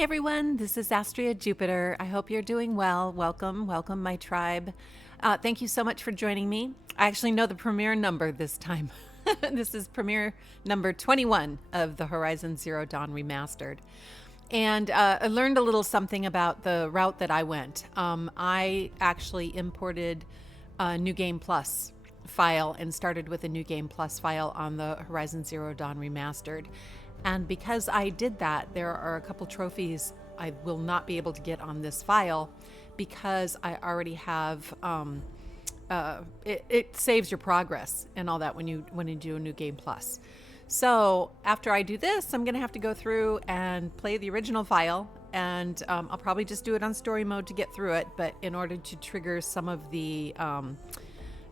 everyone, this is Astria Jupiter. I hope you're doing well. Welcome, my tribe. Thank you so much for joining me. I actually know the premiere number this time. This is premiere number 21 of the Horizon Zero Dawn Remastered. And I learned a little something about the route that I went. I actually imported a New Game Plus file and started with a New Game Plus file on the Horizon Zero Dawn Remastered. And because I did that, there are a couple trophies I will not be able to get on this file because I already have. It saves your progress and all that when you do a New Game Plus. So after I do this, I'm going to have to go through and play the original file, and I'll probably just do it on story mode to get through it. But in order to trigger some of the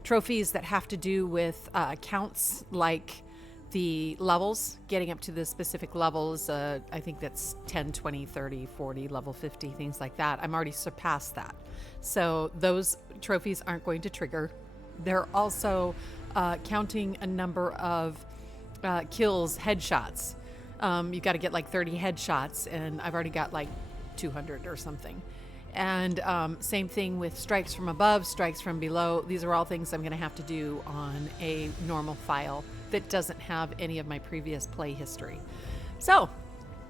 trophies that have to do with counts, like the levels, getting up to the specific levels, I think that's 10, 20, 30, 40, level 50, things like that. I'm already surpassed that. So those trophies aren't going to trigger. They're also counting a number of kills, headshots. You got to get like 30 headshots, and I've already got like 200 or something. And same thing with strikes from above, strikes from below. These are all things I'm going to have to do on a normal file that doesn't have any of my previous play history. So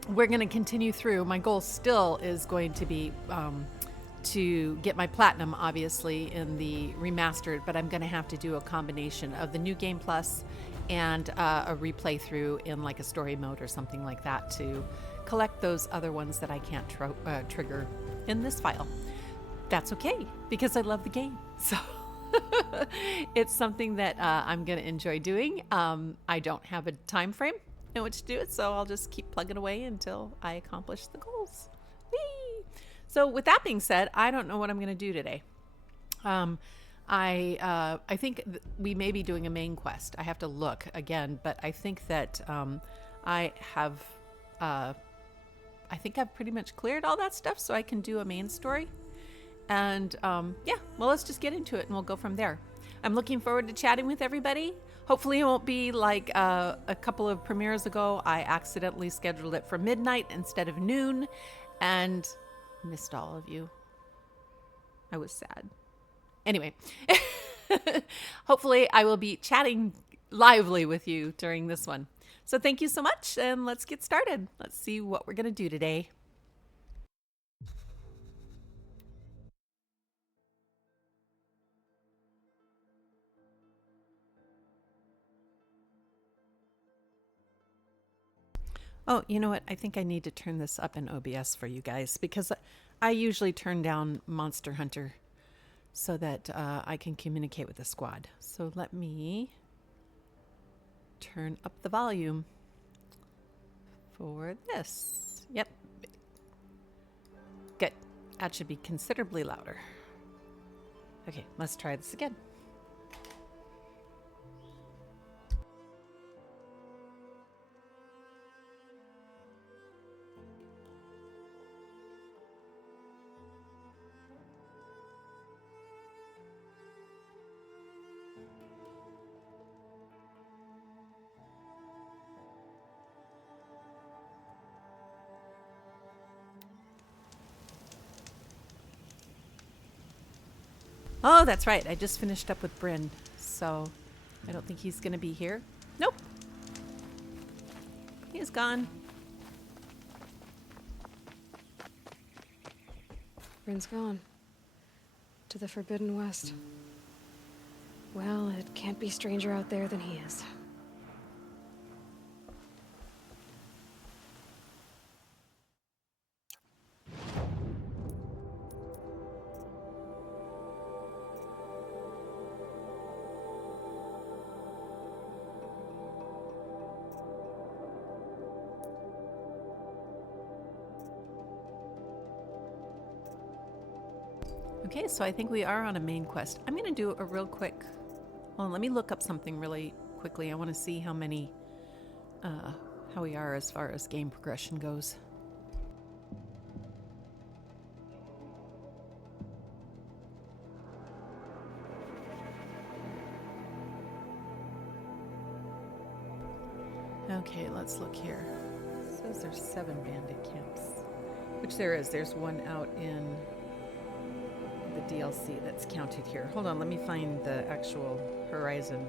we're going to continue through. My goal still is going to be to get my platinum, obviously, in the remastered, but I'm going to have to do a combination of the New Game Plus and a replay through in like a story mode or something like that to collect those other ones that I can't trigger in this file. That's okay, because I love the game. So it's something that I'm going to enjoy doing. I don't have a time frame in which to do it, so I'll just keep plugging away until I accomplish the goals. Whee! So with that being said, I don't know what I'm going to do today. I think we may be doing a main quest. I have to look again, but I think that I think I've pretty much cleared all that stuff, so I can do a main story. And yeah, well, let's just get into it and we'll go from there. I'm looking forward to chatting with everybody. Hopefully it won't be like a couple of premieres ago. I accidentally scheduled it for midnight instead of noon and missed all of you. I was sad. Anyway, hopefully I will be chatting lively with you during this one. So thank you so much, and let's get started. Let's see what we're going to do today. Oh, you know what? I think I need to turn this up in OBS for you guys because I usually turn down Monster Hunter so that I can communicate with the squad. So let me turn up the volume for this. Yep. Good. That should be considerably louder. Okay, let's try this again. Oh, that's right. I just finished up with Bryn, so I don't think he's going to be here. Nope. He is gone. Bryn's gone. To the Forbidden West. Well, it can't be stranger out there than he is. Okay, so I think we are on a main quest. I'm going to do a real quick... Well, let me look up something really quickly. I want to see how we are as far as game progression goes. Okay, let's look here. It says there's 7 bandit camps. Which there is. There's one out in the DLC that's counted here. Hold on, let me find the actual Horizon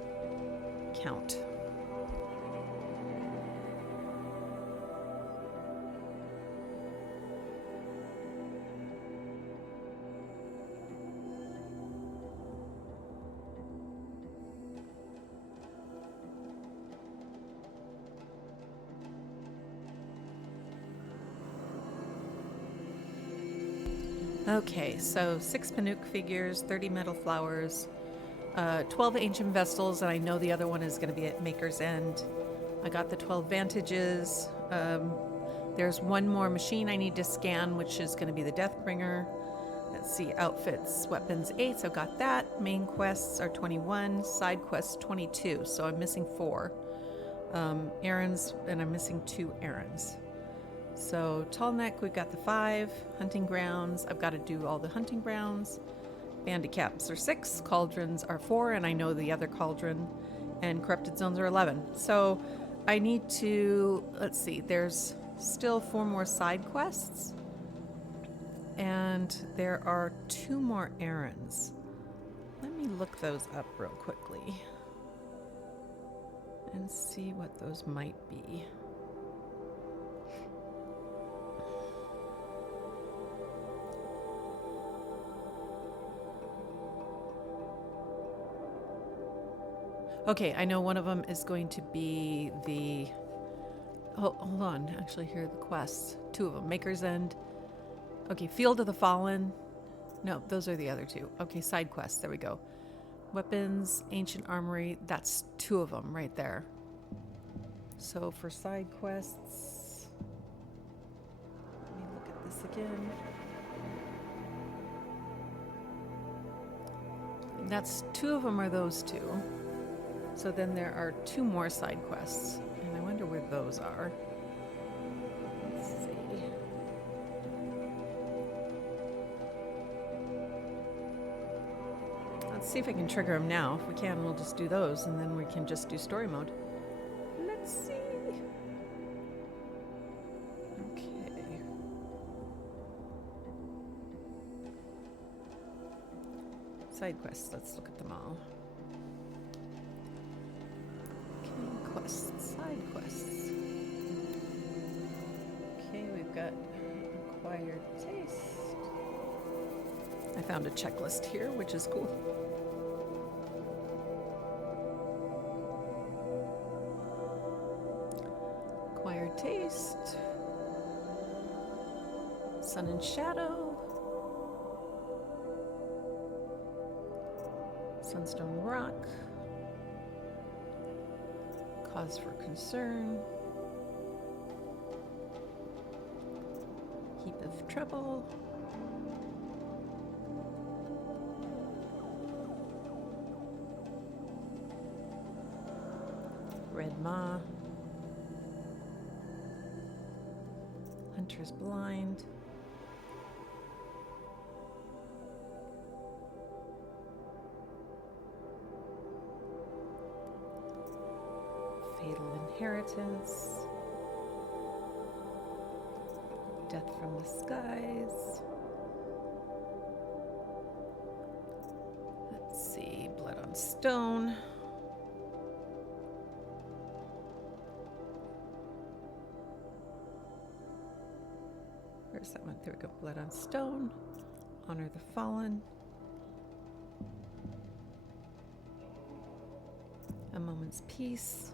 count. Okay, so 6 Panook figures, 30 metal flowers, 12 ancient vestals, and I know the other one is going to be at Maker's End. I got the 12 vantages. There's one more machine I need to scan, which is going to be the Deathbringer. Let's see, outfits, weapons 8, so got that. Main quests are 21, side quests 22, so I'm missing 4. Errands, and I'm missing 2 errands. So Tall Neck, we've got the 5. Hunting grounds, I've got to do all the hunting grounds. Bandit caps are 6. Cauldrons are 4, and I know the other cauldron. And corrupted zones are 11. So I need to, let's see, there's still 4 more side quests. And there are 2 more errands. Let me look those up real quickly and see what those might be. Okay, I know one of them is going to be the... Oh, hold on. Actually, here are the quests. 2 of them. Maker's End. Okay, Field of the Fallen. No, those are the other 2. Okay, side quests. There we go. Weapons, Ancient Armory. That's 2 of them right there. So for side quests... Let me look at this again. That's 2 of them are those 2. So then there are 2 more side quests, and I wonder where those are. Let's see. Let's see if I can trigger them now. If we can, we'll just do those, and then we can just do story mode. Let's see. Okay. Side quests, let's look at them all. Quests, side quests. Okay, we've got acquired taste. I found a checklist here, which is cool. Acquired taste. Sun and Shadow. Sunstone Rock. Cause for concern. Heap of trouble. Red Maw. Hunter's Blind. Fatal Inheritance. Death from the Skies. Let's see, Blood on Stone. Where's that one? There we go. Blood on Stone. Honor the Fallen. A Moment's Peace.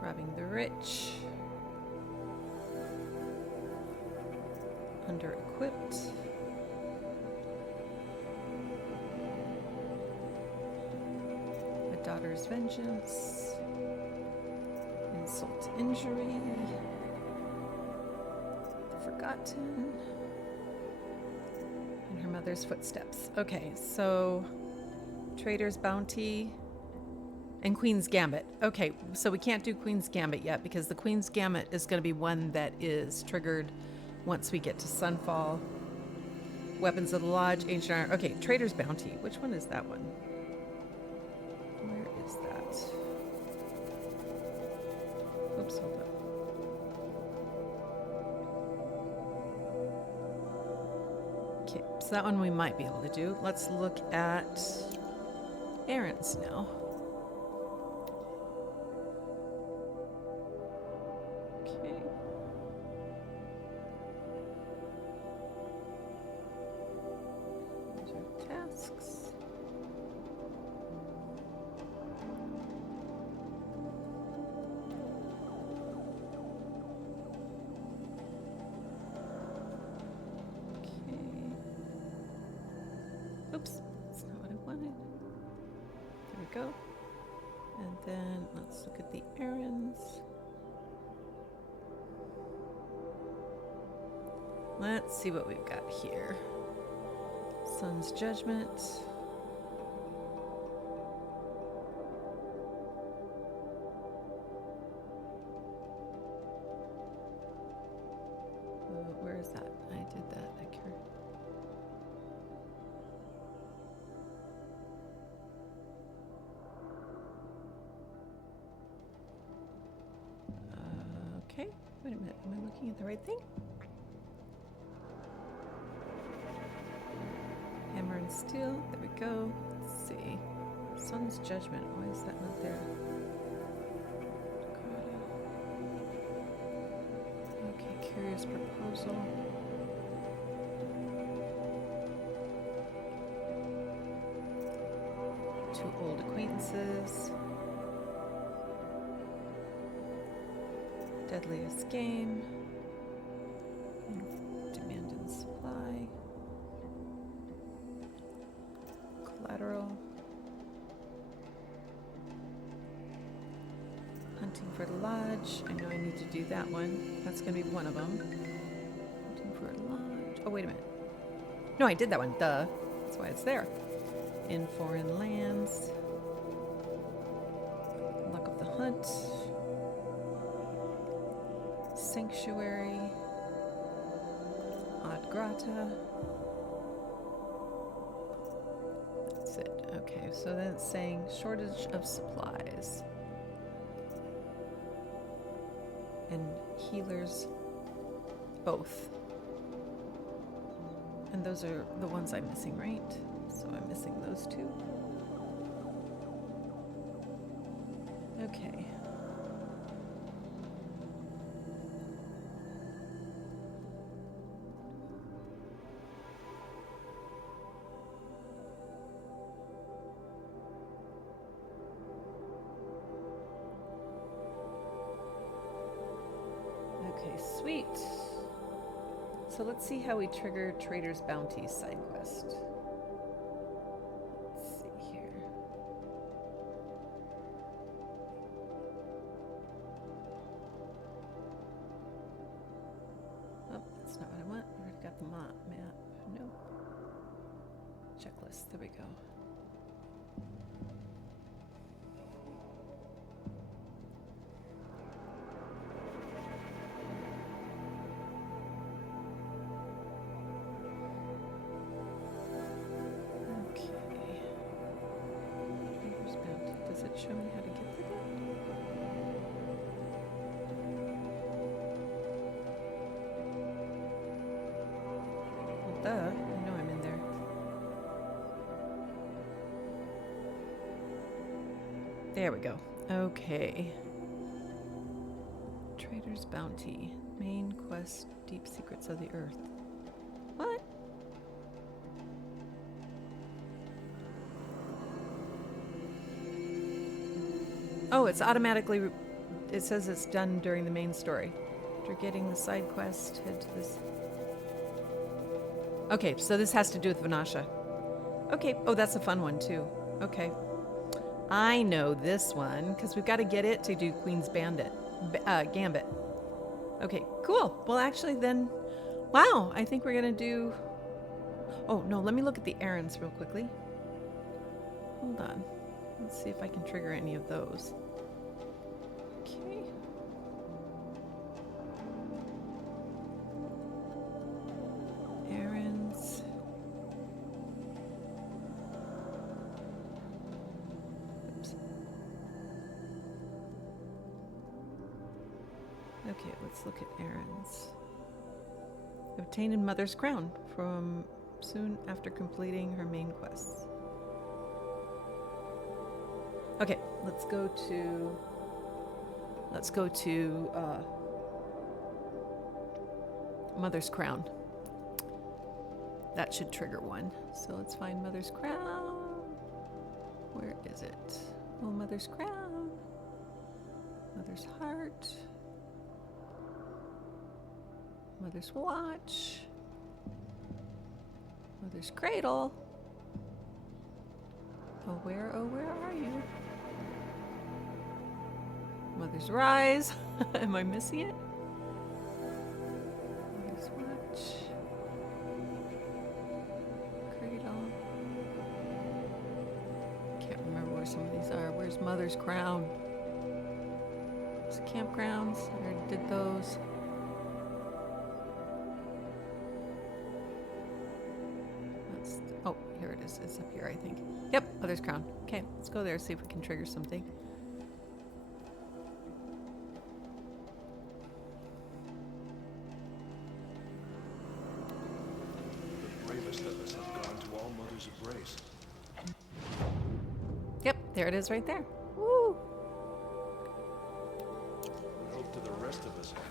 Robbing the Rich. Under-equipped. A Daughter's Vengeance. Insult to Injury. The Forgotten. And Her Mother's Footsteps. Okay, so Trader's Bounty. And Queen's Gambit. Okay, so we can't do Queen's Gambit yet because the Queen's Gambit is going to be one that is triggered once we get to Sunfall. Weapons of the Lodge, Ancient Iron. Okay, Trader's Bounty. Which one is that one? Where is that? Oops, hold up. Okay, so that one we might be able to do. Let's look at errands now. Okay. These are tasks. Oops, that's not what I wanted. There we go. And then let's look at the errands. Let's see what we've got here. Sun's Judgment. Where is that? I did that. I care. Okay, wait a minute. Am I looking at the right thing? Hammer and Steel. There we go. Let's see. Sun's Judgment. Why is that not there? Okay, Curious Proposal. Two Old Acquaintances. Deadliest Game. Demand and Supply. Collateral. Hunting for Lodge. I know I need to do that one. That's going to be one of them. Hunting for Lodge. Oh, wait a minute. No, I did that one. Duh. That's why it's there. In Foreign Lands. Luck of the Hunt. Sanctuary. Odd Grata. That's it. Okay, so then it's saying shortage of supplies. And healers both. And those are the ones I'm missing, right? So I'm missing those two. Okay. Okay, sweet. So let's see how we trigger Trader's Bounty side quest. Let's see here. Oh, that's not what I want. I already got the map. Nope. Checklist. There we go. Does it show me how to get to that? Well, duh. I know I'm in there. There we go. Okay. Trader's Bounty. Main quest, Deep Secrets of the Earth. What? Oh, it's automatically, it says it's done during the main story. After getting the side quest, head to this. Okay, so this has to do with Vanasha. Okay, oh, that's a fun one too. Okay. I know this one, because we've got to get it to do Queen's Gambit. Okay, cool. Well, actually then, wow, I think we're going to do... Oh, no, let me look at the errands real quickly. Hold on. Let's see if I can trigger any of those. Okay. Errands. Oops. Okay, let's look at errands. Obtained Mother's Crown from soon after completing her main quests. Okay, let's go to Mother's Crown. That should trigger one. So let's find Mother's Crown. Where is it? Oh, Mother's Crown. Mother's Heart. Mother's Watch. Mother's Cradle. Oh, where are you? Mother's Rise. Am I missing it? Mother's Watch. Cradle. Can't remember where some of these are. Where's Mother's Crown? Is it campgrounds? I already did those. Oh, here it is. It's up here, I think. Yep, Mother's Crown. Okay, let's go there, see if we can trigger something. The bravest of us have gone to all Mother's embrace. Yep, there it is right there. Woo! We hope to the rest of us have.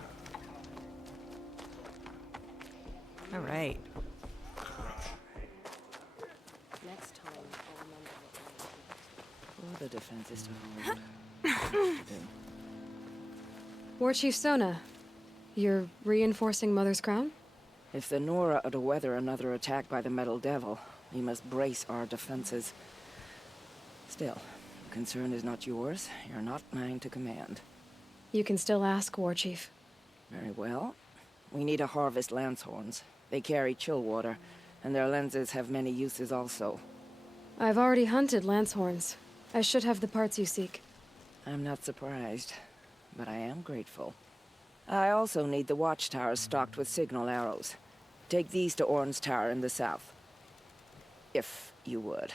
All right. Next time, I'll remember what The defense is to hold. War Chief Sona, you're reinforcing Mother's Crown? If the Nora are to weather another attack by the Metal Devil, we must brace our defenses. Still, the concern is not yours. You're not mine to command. You can still ask, War Chief. Very well. We need to harvest Lancehorns. They carry chill water, and their lenses have many uses also. I've already hunted Lancehorns. I should have the parts you seek. I'm not surprised, but I am grateful. I also need the watchtowers stocked with signal arrows. Take these to Orn's Tower in the south. If you would.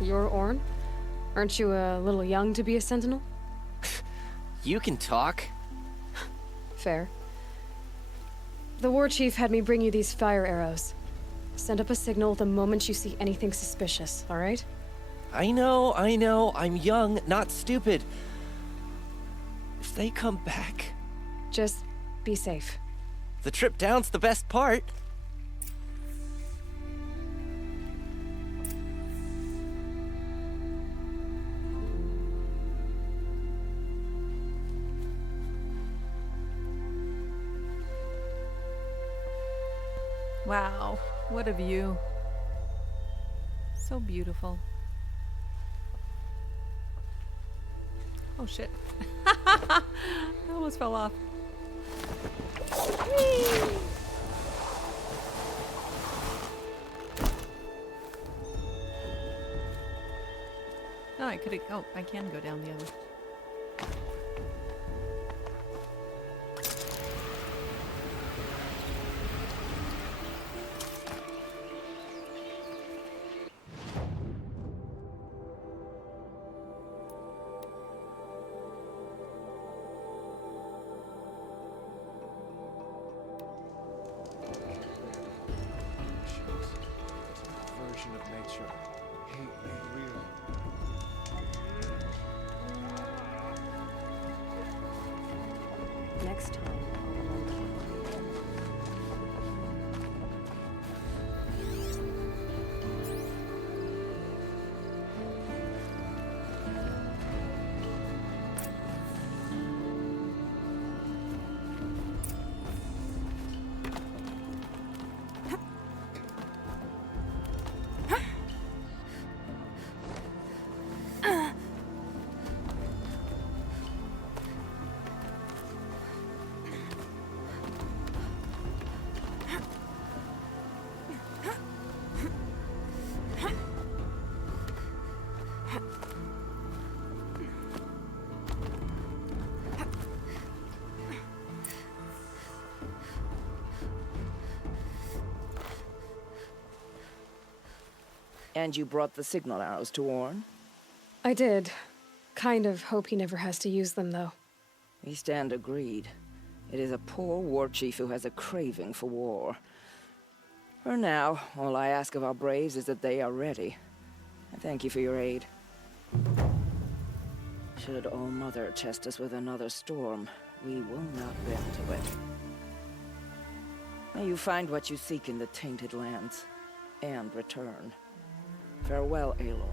You're Orn? Aren't you a little young to be a sentinel? You can talk. Fair. The War Chief had me bring you these fire arrows. Send up a signal the moment you see anything suspicious, all right? I know. I'm young, not stupid. If they come back... Just be safe. The trip down's the best part. Wow, what a view. So beautiful. Oh shit. I almost fell off. Whee! Oh, I could have. Oh, I can go down the other. Version of nature. Hate made real. Next time. And you brought the signal arrows to Orn? I did. Kind of hope he never has to use them, though. We stand agreed. It is a poor war chief who has a craving for war. For now, all I ask of our braves is that they are ready. I thank you for your aid. Should All Mother test us with another storm, we will not bend to it. May you find what you seek in the Tainted Lands, and return. Farewell, Aloy.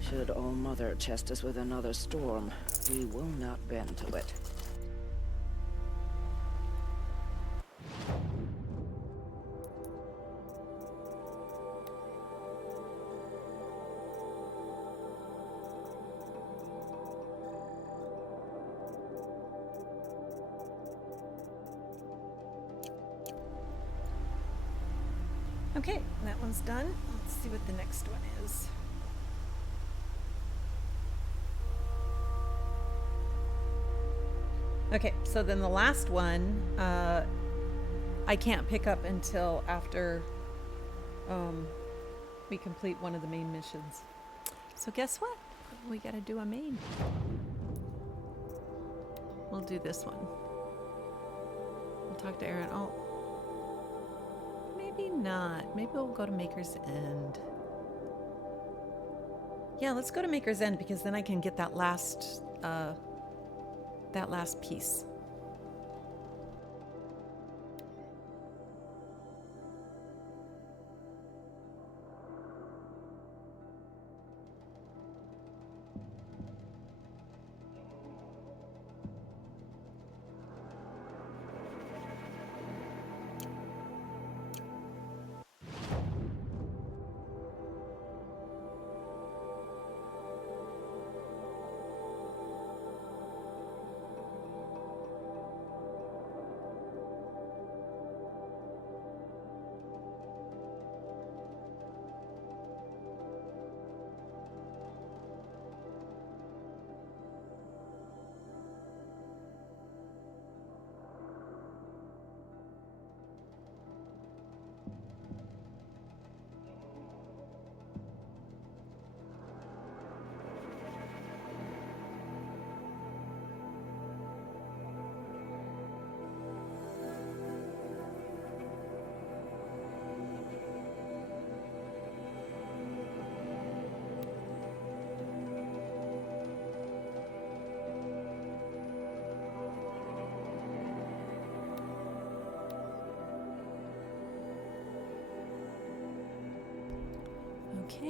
Should All Mother test us with another storm, we will not bend to it. Okay, that one's done. Let's see what the next one is. Okay, so then the last one, I can't pick up until after we complete one of the main missions. So guess what? We gotta do a main. We'll do this one. We'll talk to Errand. Oh, maybe not. Maybe we'll go to Maker's End. Yeah, let's go to Maker's End because then I can get that last piece.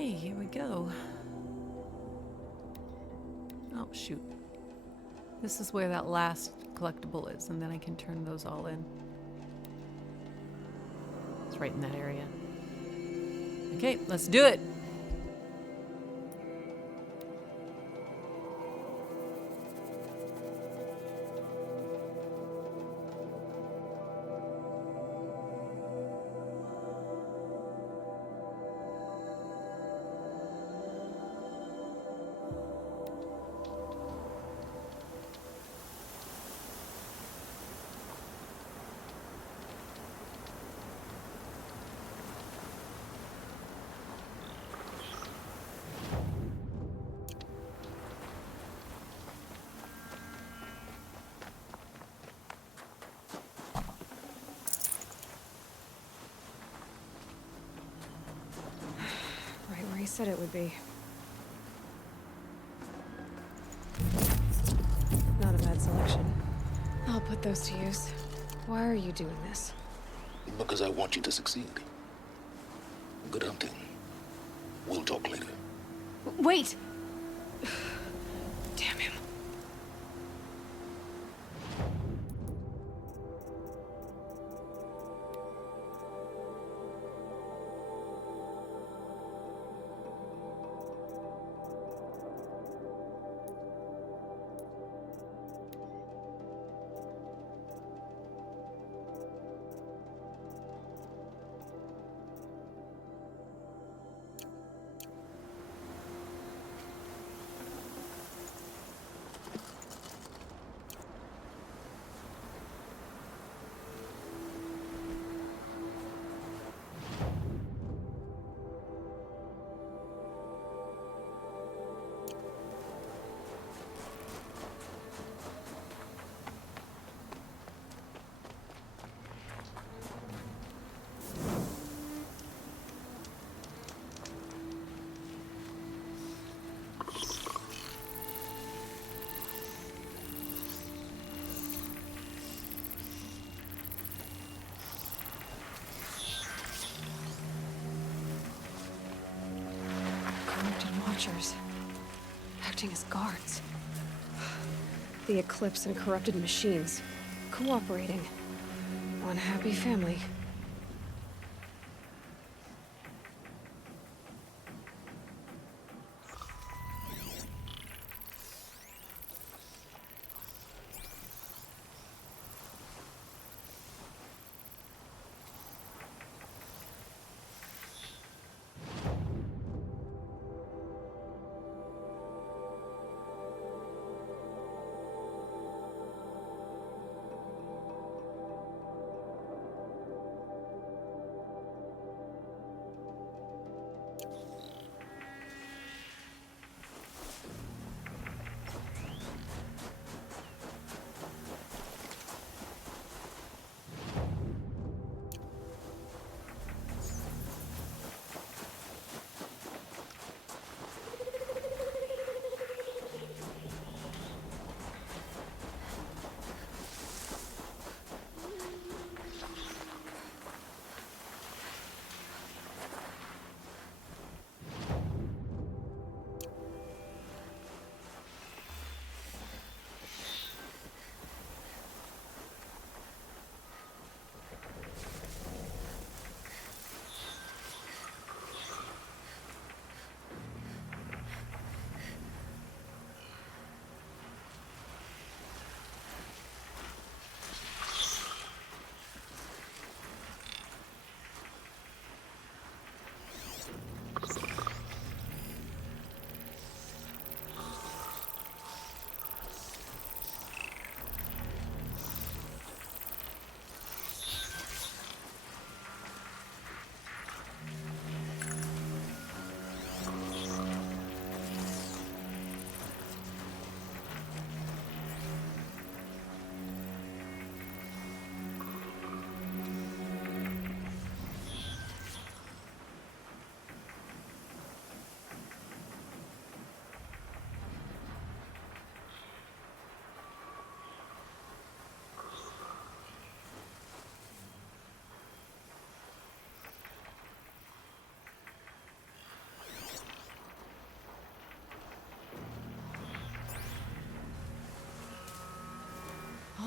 Okay, here we go. Oh, shoot. This is where that last collectible is, and then I can turn those all in. It's right in that area. Okay, let's do it. Right where he said it would be. Not a bad selection. I'll put those to use. Why are you doing this? Because I want you to succeed. Good hunting. We'll talk later. Wait! Damn him. Corrupted Watchers. Acting as guards. The Eclipse and corrupted machines. Cooperating. One happy family.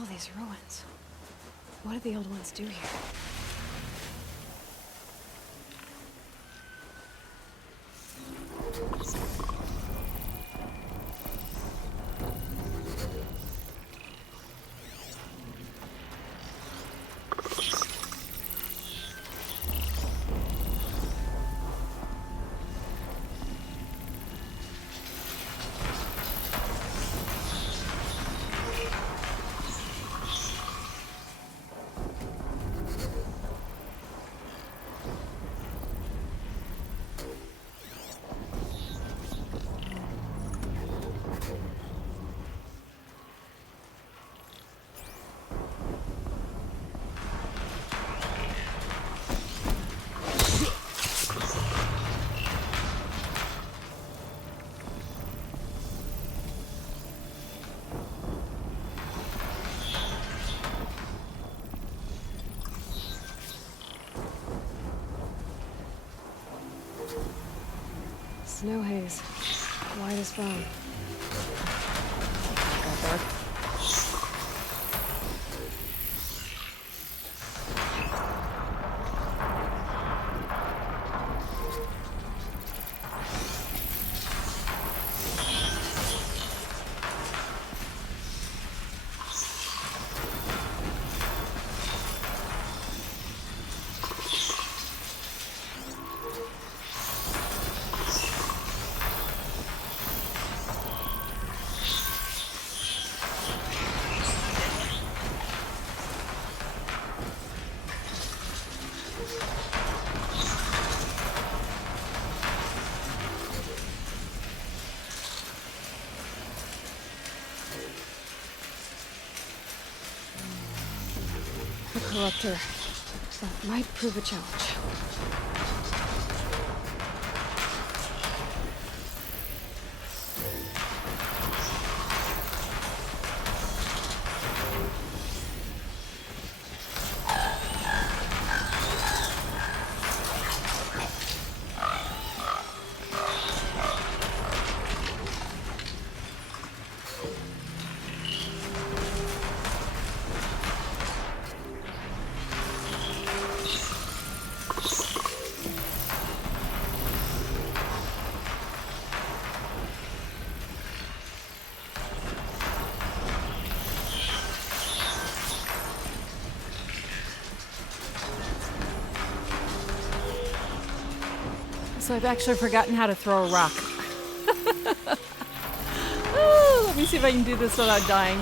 these ruins. What did the old ones do here? Snow haze. White as bone. Got dark. A corruptor. That might prove a challenge. So I've actually forgotten how to throw a rock. Oh, let me see if I can do this without dying.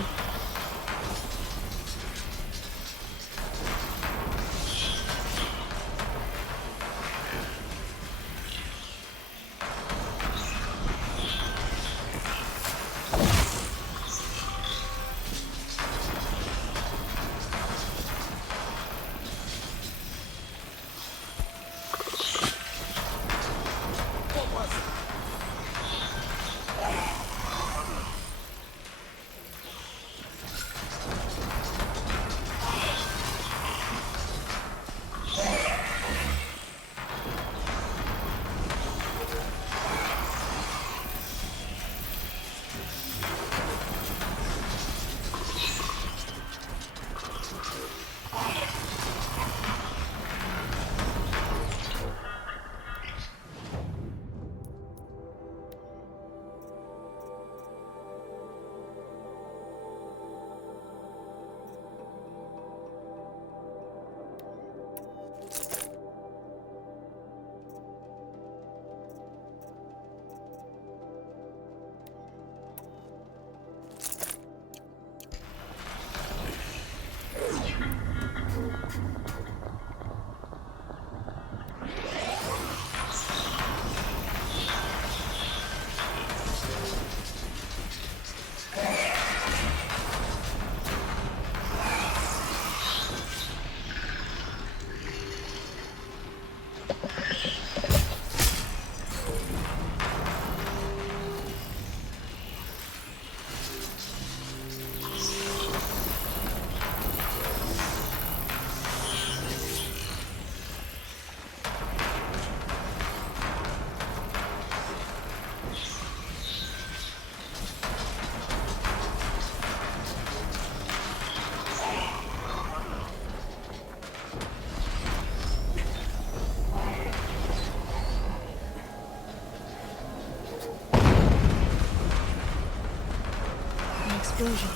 explosion.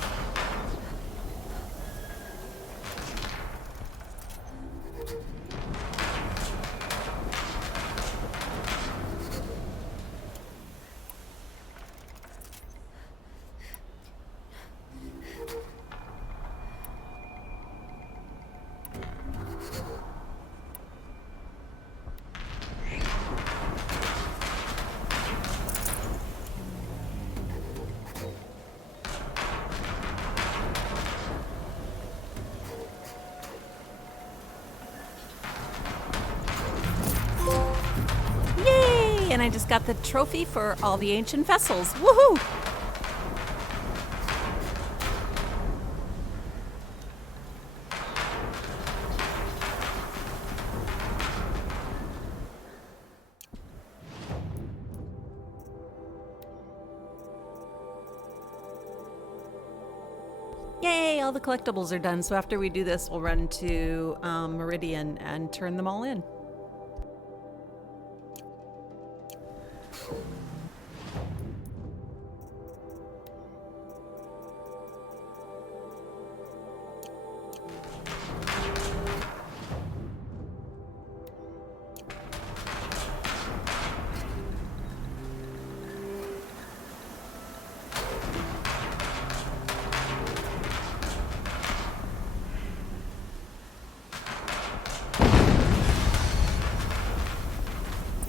Yay! And I just got the trophy for all the ancient vessels. Woohoo! Yay, all the collectibles are done. So after we do this, we'll run to Meridian and turn them all in.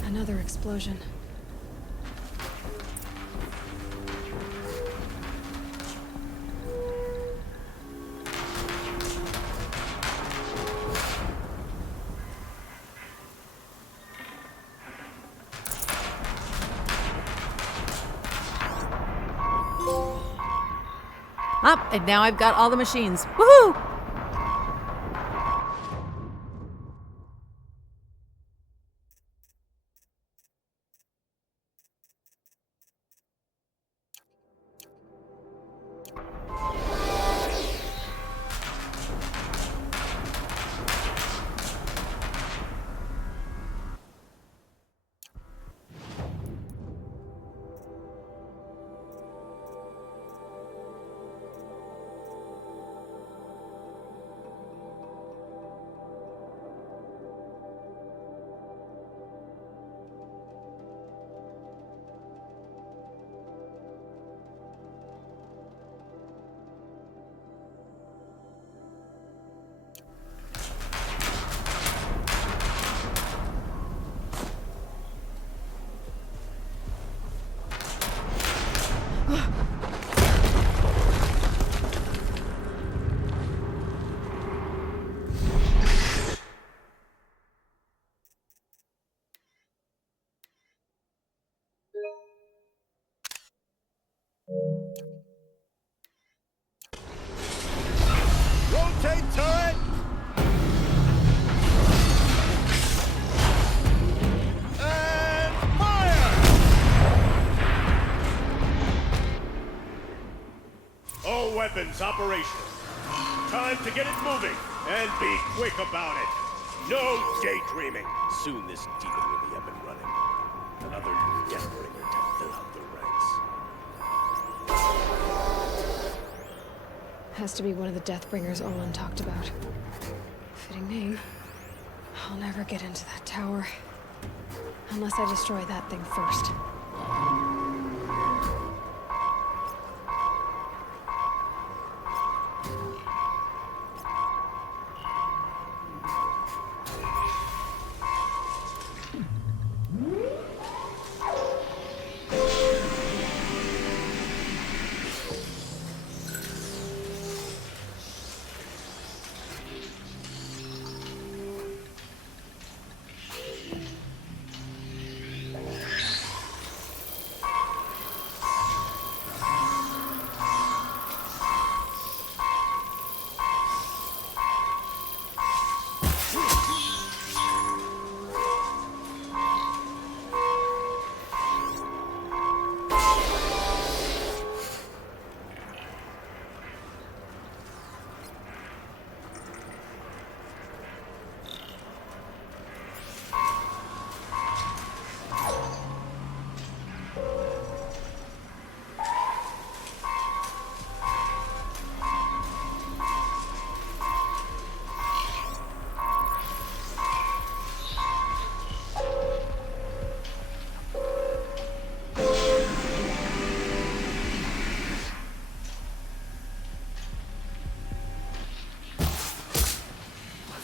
Another explosion. Up, and now I've got all the machines. Woohoo! Rotate turret! And fire! All weapons operational. Time to get it moving, and be quick about it. No daydreaming. Soon this demon will be up and running. Another Deathbringer to fill out the ranks. Has to be one of the Deathbringers Olin talked about. Fitting name. I'll never get into that tower. Unless I destroy that thing first.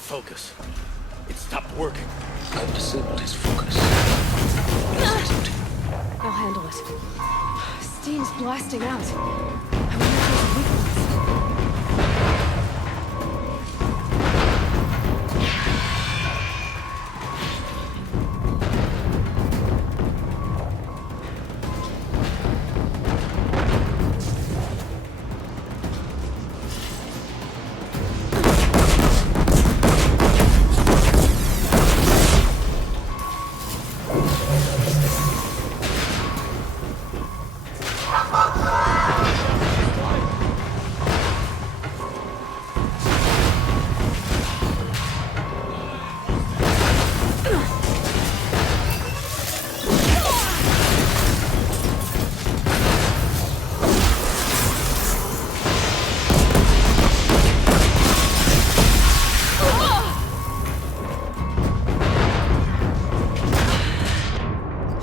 Focus. It stopped working. I've disabled his focus. Rest is empty. I'll handle it. Steam's blasting out. I wonder if there's a weak points.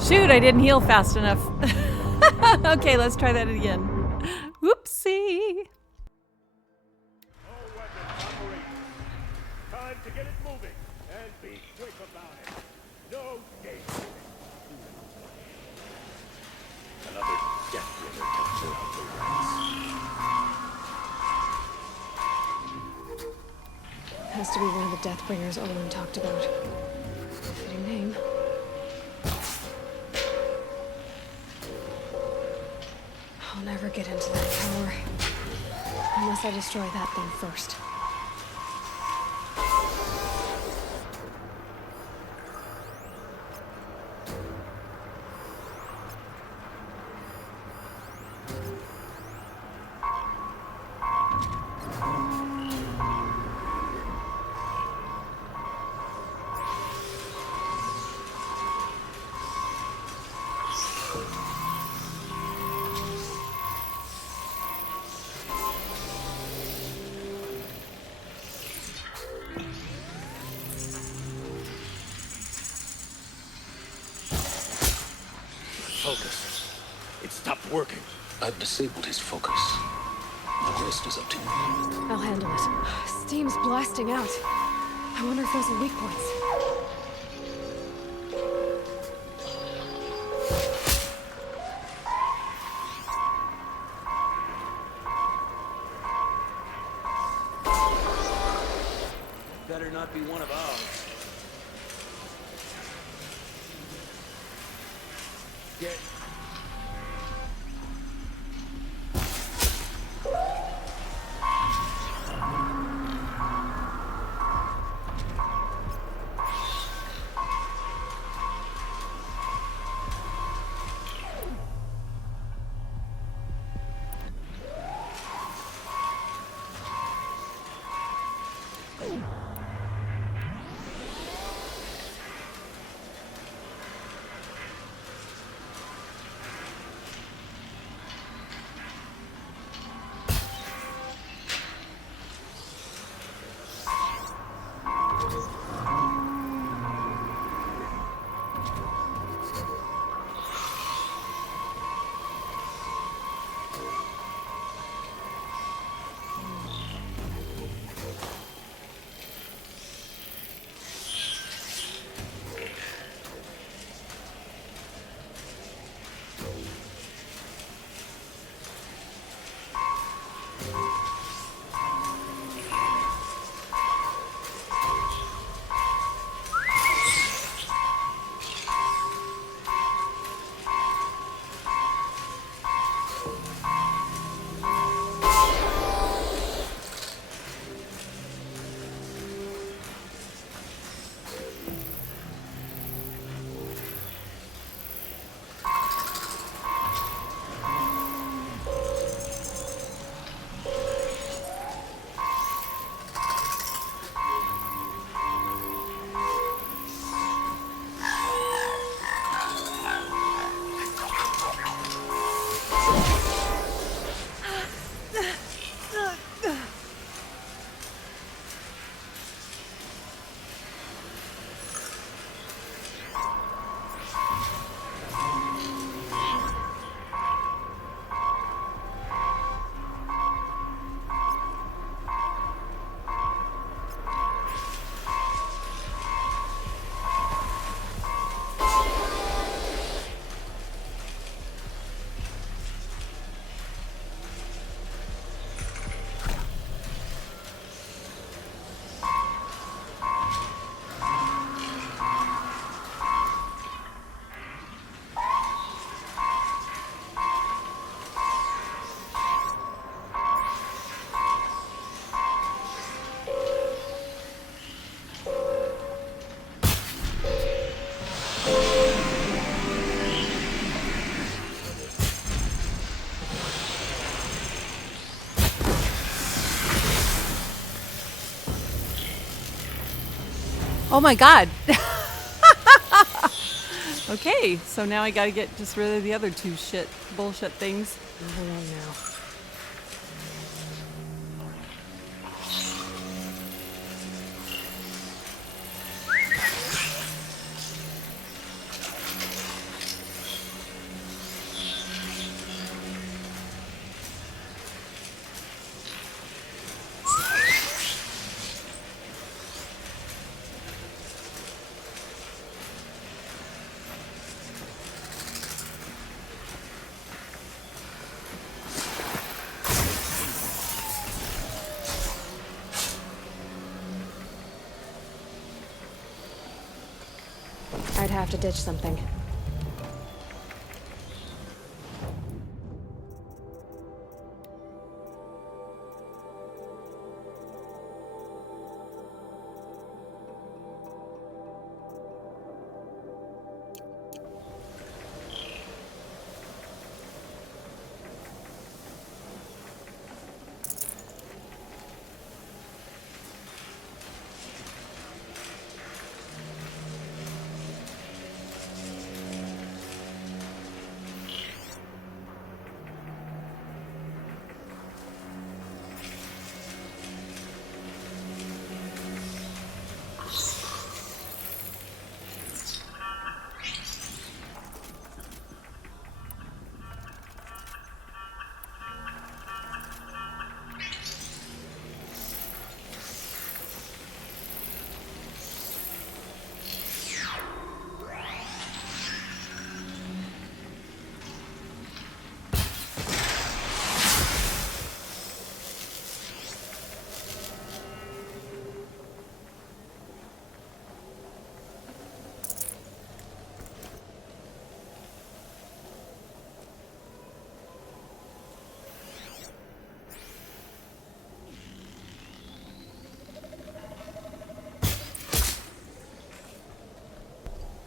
Shoot, I didn't heal fast enough. Okay, let's try that again. Whoopsie. All weapons operational. Time to get it moving and be quick about it. No daydreaming. Another death bringer to fill out the ranks. Has to be one of the Deathbringers Olin talked about. Fitting name. I'll never get into that tower. Unless I destroy that thing first. Focus. It stopped working. I've disabled his focus. The rest is up to you. I'll handle it. Steam's blasting out. I wonder if there's a weak points. Better not be one of ours. Get. Oh my god. Okay, so now I gotta get just rid of the other two bullshit things. Moving on now. I'd have to ditch something.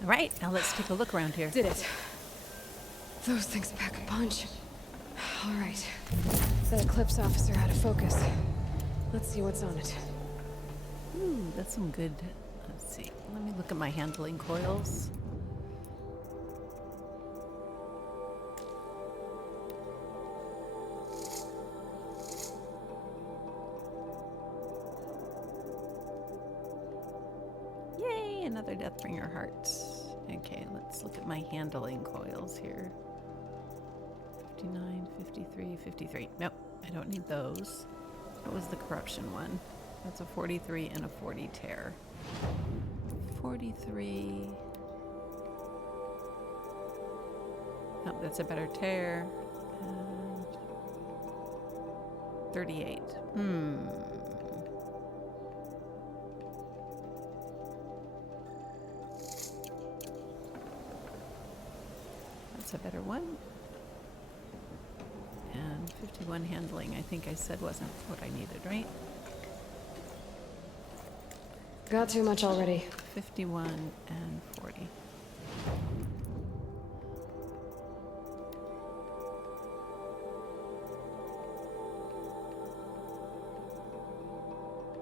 All right, now let's take a look around here. Did it. Those things pack a punch. All right. That Eclipse officer out of focus. Let's see what's on it. Ooh, that's some good. Let's see. Let me look at my handling coils. Yay, another Deathbringer heart. Okay, let's look at my handling coils here. 59, 53, 53. Nope, I don't need those. What was the corruption one? That's a 43 and a 40 tear. 43. Oh, that's a better tear. And 38. That's a better one. And 51 handling, I think I said wasn't what I needed, right? Got too much already. 51 and 40.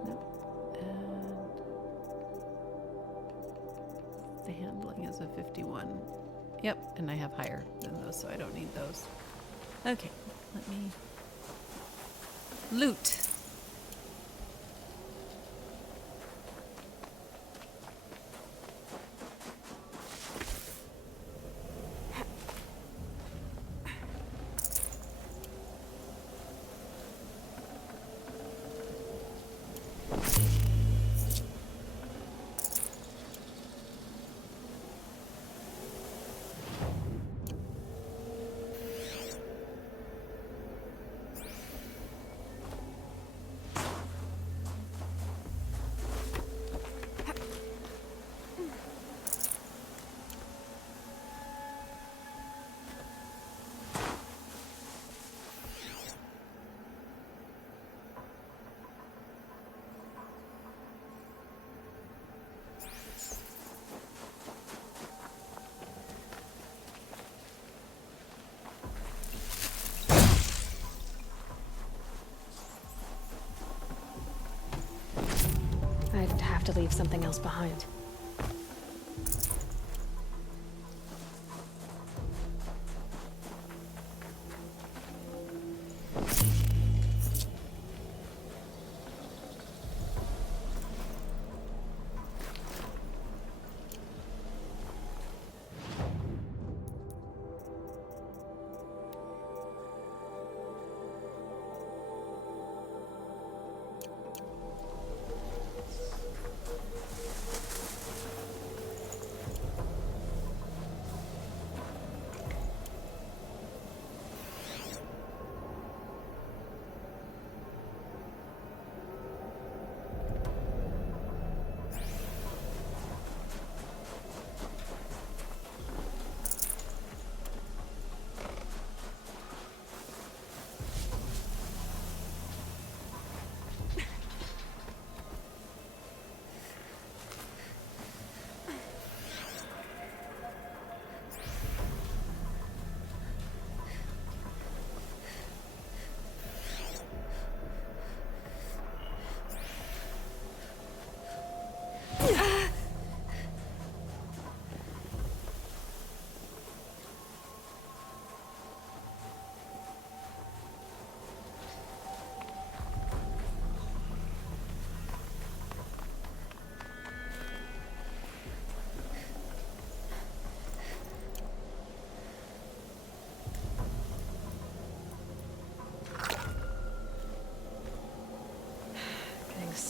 Nope. And the handling is a 51. Yep, and I have higher than those, so I don't need those. Okay, let me loot. I'd have to leave something else behind.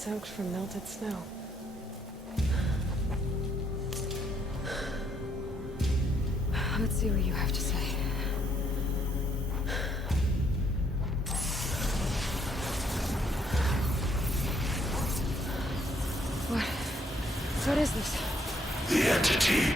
soaked from melted snow. Let's see what you have to say. What is this? The entity.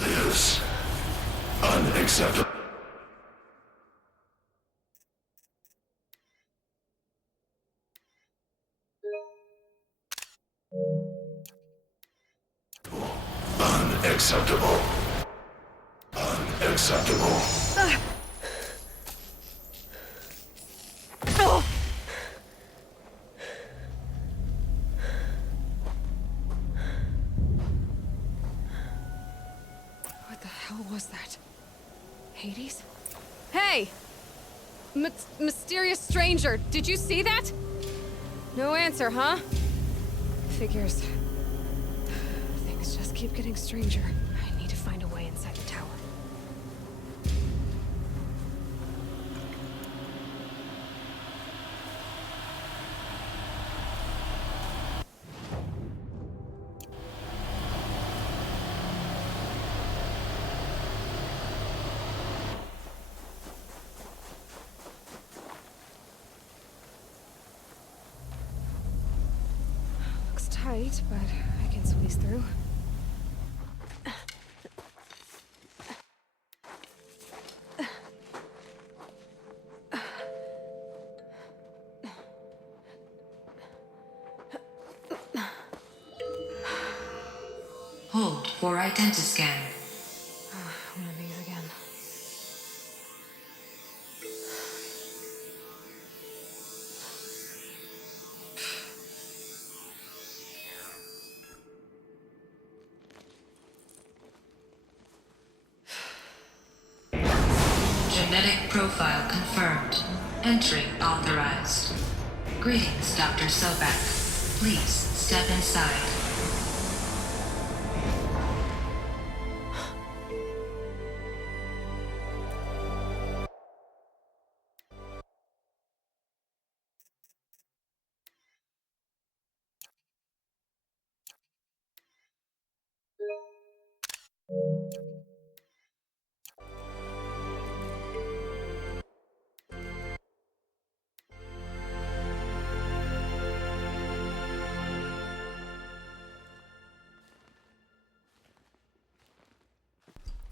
This. Unacceptable. Unacceptable. Unacceptable. What the hell was that? Hades? Hey! Mysterious stranger, did you see that? No answer, huh? Figures. Things just keep getting stranger. I need to find a way inside the tower. Looks tight, but I can squeeze through. Hold for identiscan. One of these again. Genetic profile confirmed. Entry authorized. Greetings, Dr. Sobek. Please step inside.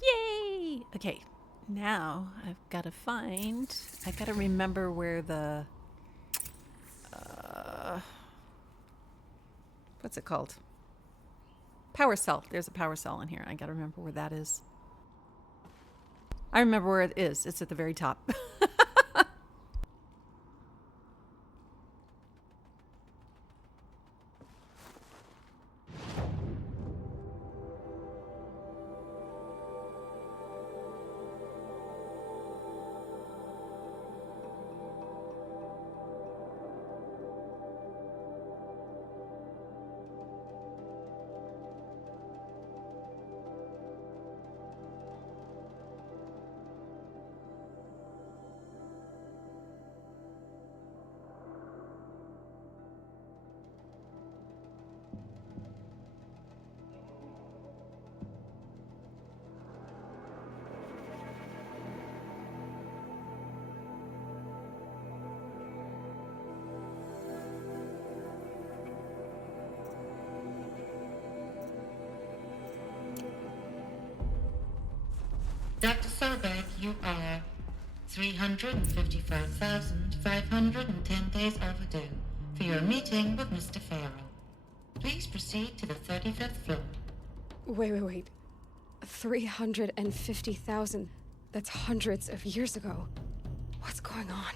Yay! Okay, now I've got to I got to remember where the, what's it called? Power cell. There's a power cell in here. I got to remember where that is. I remember where it is. It's at the very top. Dr. Sobek, you are 355,510 days overdue for your meeting with Mr. Pharaoh. Please proceed to the 35th floor. Wait. 350,000. That's hundreds of years ago. What's going on?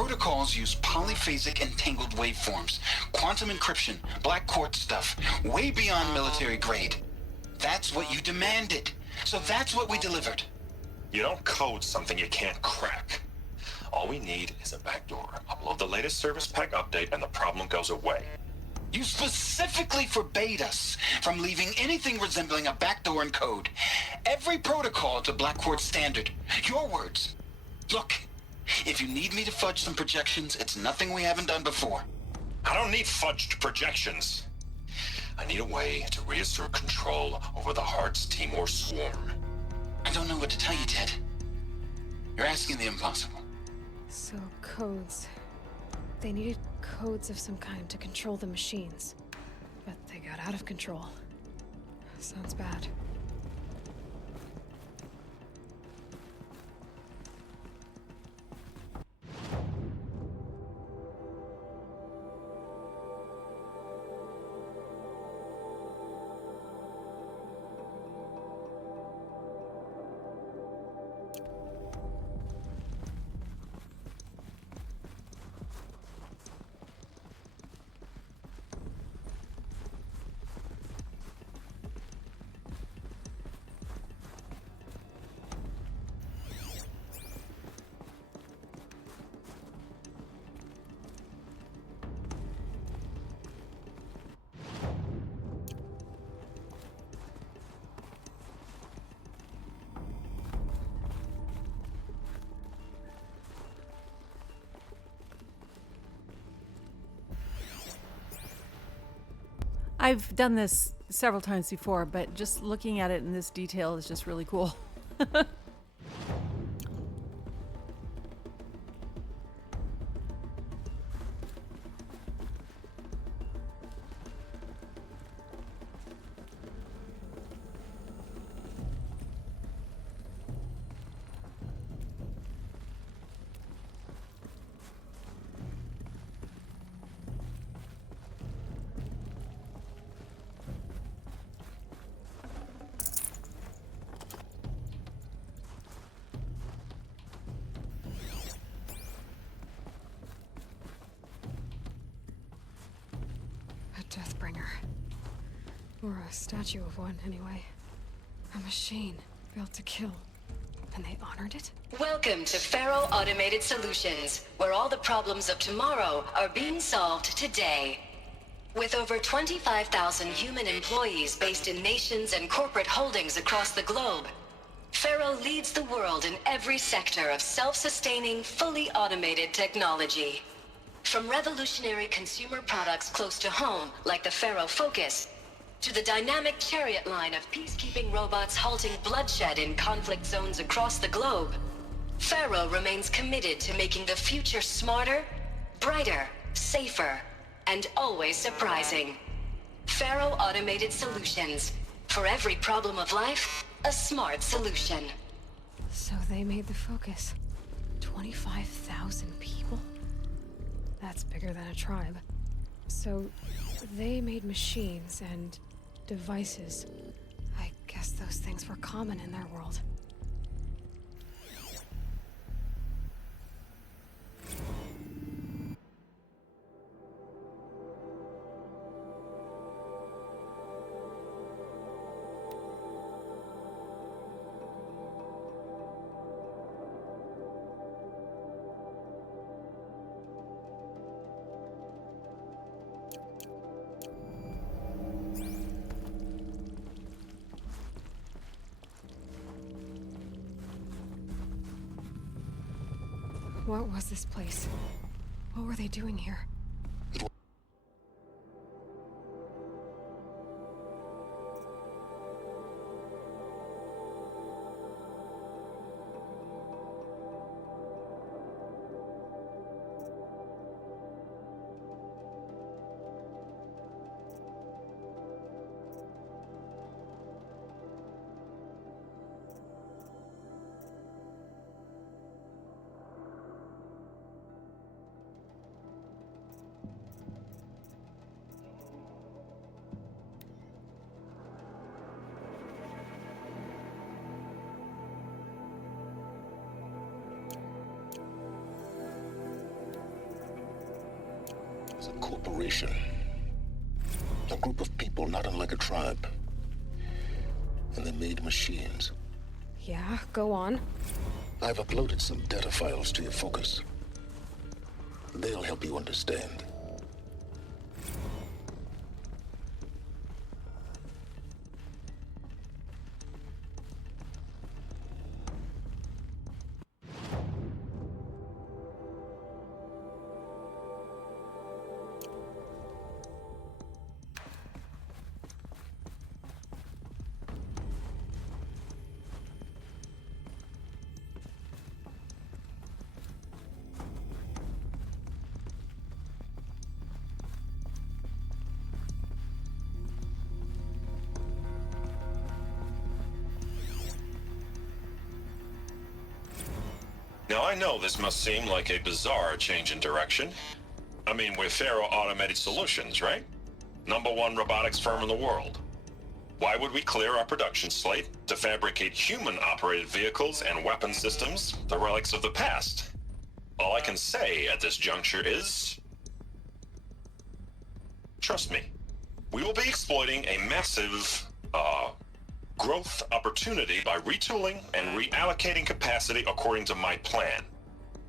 protocols use polyphasic entangled waveforms, quantum encryption, black quartz stuff, way beyond military grade. That's what you demanded. So that's what we delivered. You don't code something you can't crack. All we need is a backdoor. Upload the latest service pack update and the problem goes away. You specifically forbade us from leaving anything resembling a backdoor in code. Every protocol to Black Quartz standard. Your words. Look, if you need me to fudge some projections, it's nothing we haven't done before. I don't need fudged projections. I need a way to reassert control over the Heart's Timor swarm. I don't know what to tell you, Ted. You're asking the impossible. So, codes. They needed codes of some kind to control the machines. But they got out of control. Sounds bad. I've done this several times before, but just looking at it in this detail is just really cool. Deathbringer. Or a statue of one, anyway. A machine built to kill. And they honored it? Welcome to Faro Automated Solutions, where all the problems of tomorrow are being solved today. With over 25,000 human employees based in nations and corporate holdings across the globe, Faro leads the world in every sector of self-sustaining, fully automated technology. From revolutionary consumer products close to home, like the Faro Focus, to the dynamic chariot line of peacekeeping robots halting bloodshed in conflict zones across the globe, Faro remains committed to making the future smarter, brighter, safer, and always surprising. Faro Automated Solutions. For every problem of life, a smart solution. So they made the Focus. 25,000 people? That's bigger than a tribe. So, they made machines and devices. I guess those things were common in their world. What was this place? What were they doing here? corporation. A group of people not unlike a tribe. And they made machines. Yeah, go on. I've uploaded some data files to your focus. They'll help you understand. Now, I know this must seem like a bizarre change in direction. I mean, we're Faro Automated Solutions, right? #1 robotics firm in the world. Why would we clear our production slate to fabricate human-operated vehicles and weapon systems, the relics of the past? All I can say at this juncture is... trust me. We will be exploiting a massive, growth opportunity by retooling and reallocating capacity according to my plan.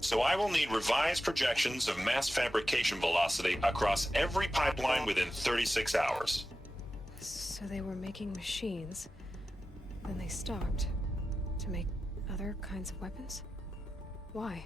So I will need revised projections of mass fabrication velocity across every pipeline within 36 hours. So they were making machines, then they stopped to make other kinds of weapons? Why?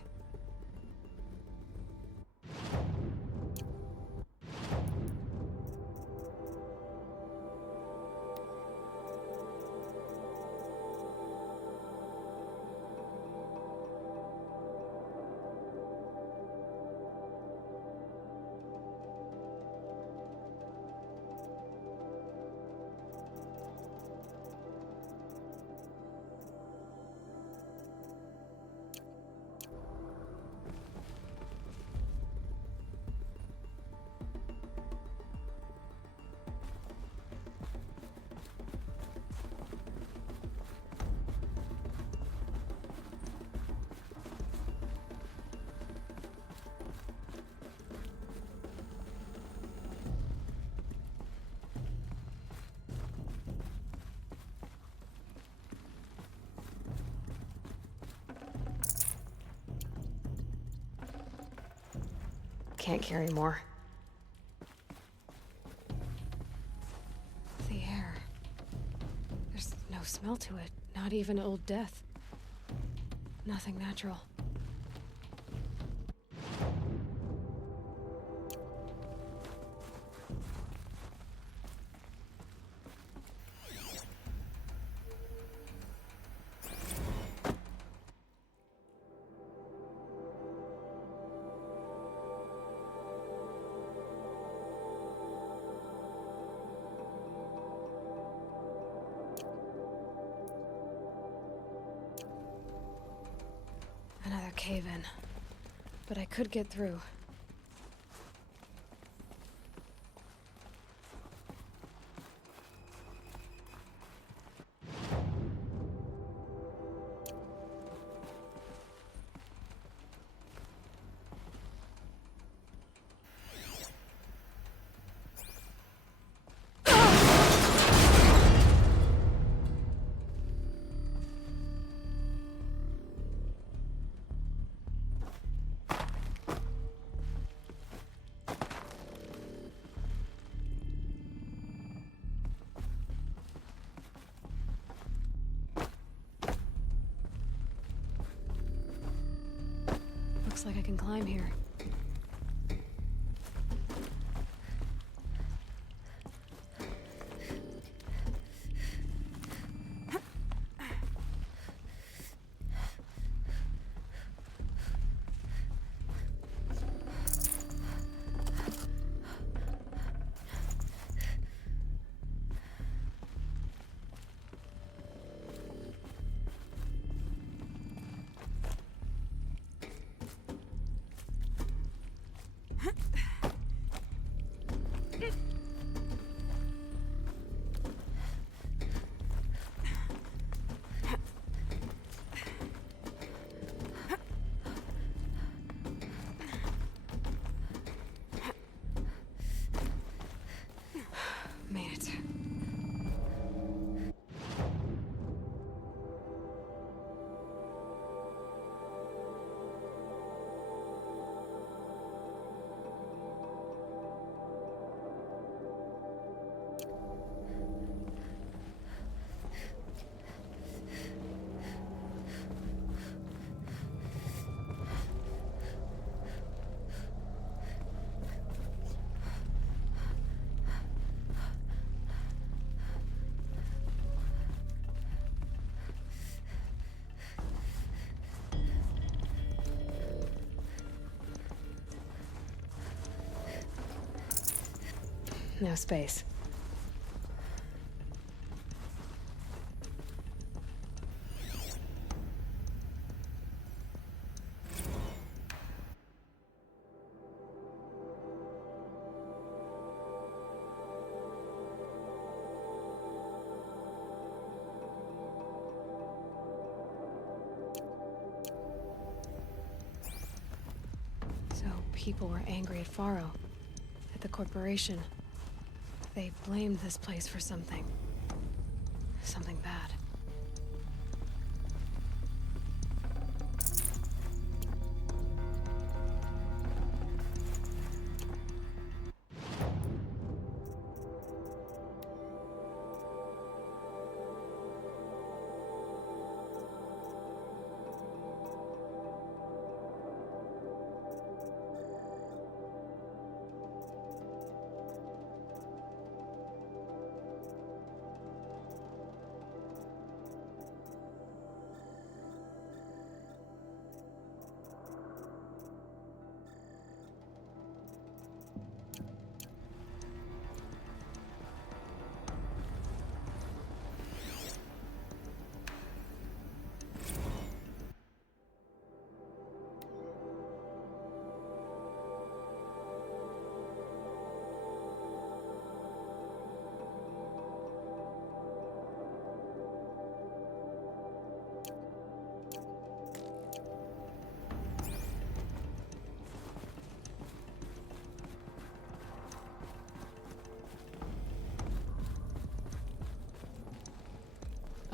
Can't carry more. The air. There's no smell to it. Not even old death. Nothing natural. Another cave-in. But I could get through. Looks like I can climb here. No space. So people were angry at Faro, at the corporation. They blamed this place for something. Something bad.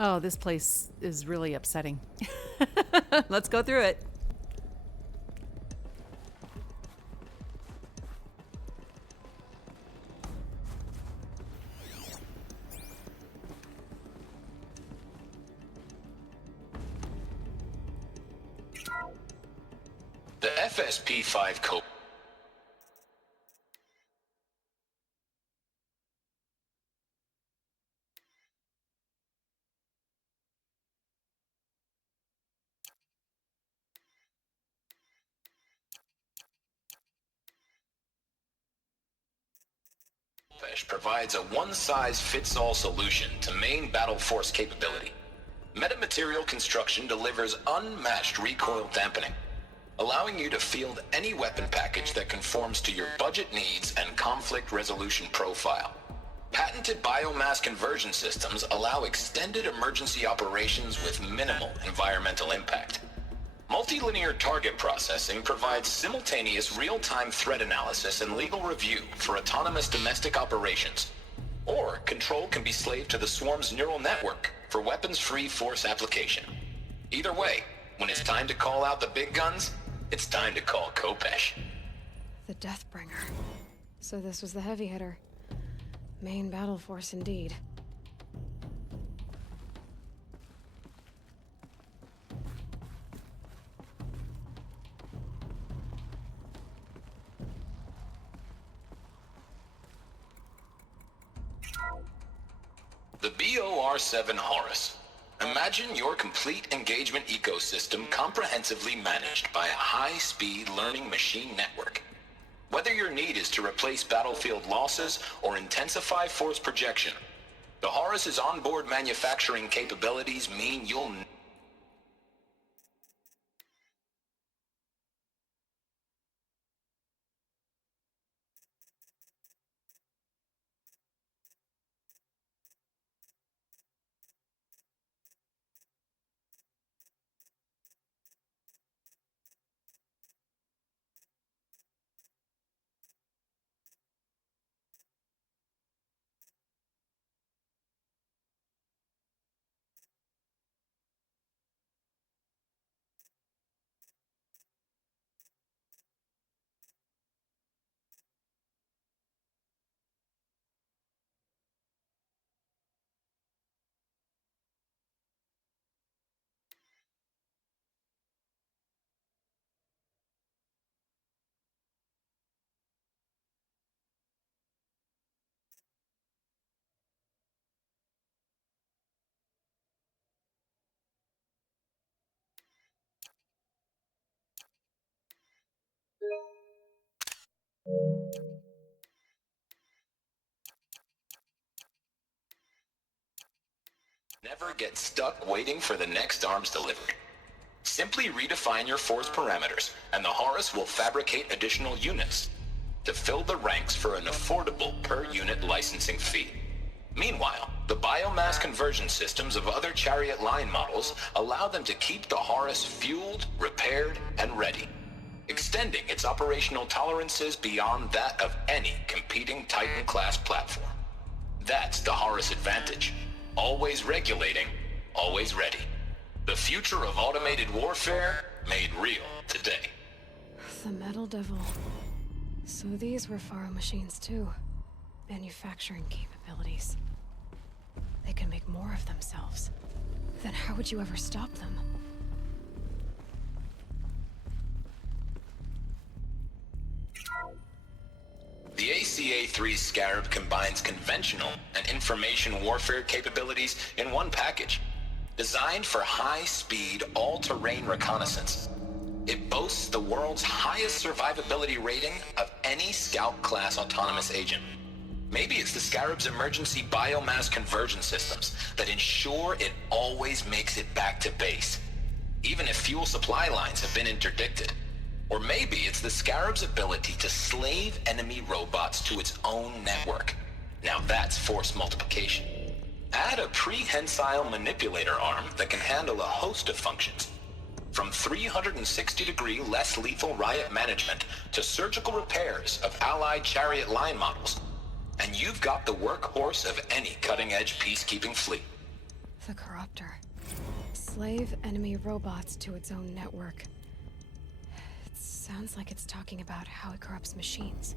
Oh, this place is really upsetting. Let's go through it. The FSP-5 code. Provides a one-size-fits-all solution to main battle force capability. Metamaterial construction delivers unmatched recoil dampening, allowing you to field any weapon package that conforms to your budget needs and conflict resolution profile. Patented biomass conversion systems allow extended emergency operations with minimal environmental impact. Multilinear target processing provides simultaneous real-time threat analysis and legal review for autonomous domestic operations. Or control can be slaved to the swarm's neural network for weapons-free force application. Either way, when it's time to call out the big guns, it's time to call Kopesh. The Deathbringer. So this was the heavy hitter. Main battle force indeed. The BOR-7 Horus. Imagine your complete engagement ecosystem comprehensively managed by a high-speed learning machine network. Whether your need is to replace battlefield losses or intensify force projection, the Horus's onboard manufacturing capabilities mean you'll never get stuck waiting for the next arms delivery. Simply redefine your force parameters, and the Horus will fabricate additional units to fill the ranks for an affordable per-unit licensing fee. Meanwhile, the biomass conversion systems of other Chariot line models allow them to keep the Horus fueled, repaired, and ready, extending its operational tolerances beyond that of any competing Titan-class platform. That's the Horus advantage. Always regulating, always ready. The future of automated warfare made real today. The Metal Devil. So these were Faro machines too. Manufacturing capabilities. They can make more of themselves. Then how would you ever stop them? The ACA-3 Scarab combines conventional and information warfare capabilities in one package. Designed for high-speed, all-terrain reconnaissance. It boasts the world's highest survivability rating of any Scout-class autonomous agent. Maybe it's the Scarab's emergency biomass conversion systems that ensure it always makes it back to base, even if fuel supply lines have been interdicted. Or maybe it's the Scarab's ability to slave enemy robots to its own network. Now that's force multiplication. Add a prehensile manipulator arm that can handle a host of functions, from 360-degree less lethal riot management to surgical repairs of allied Chariot line models, and you've got the workhorse of any cutting-edge peacekeeping fleet. The Corruptor. Slave enemy robots to its own network. It sounds like it's talking about how it corrupts machines.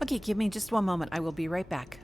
Okay, give me just one moment. I will be right back.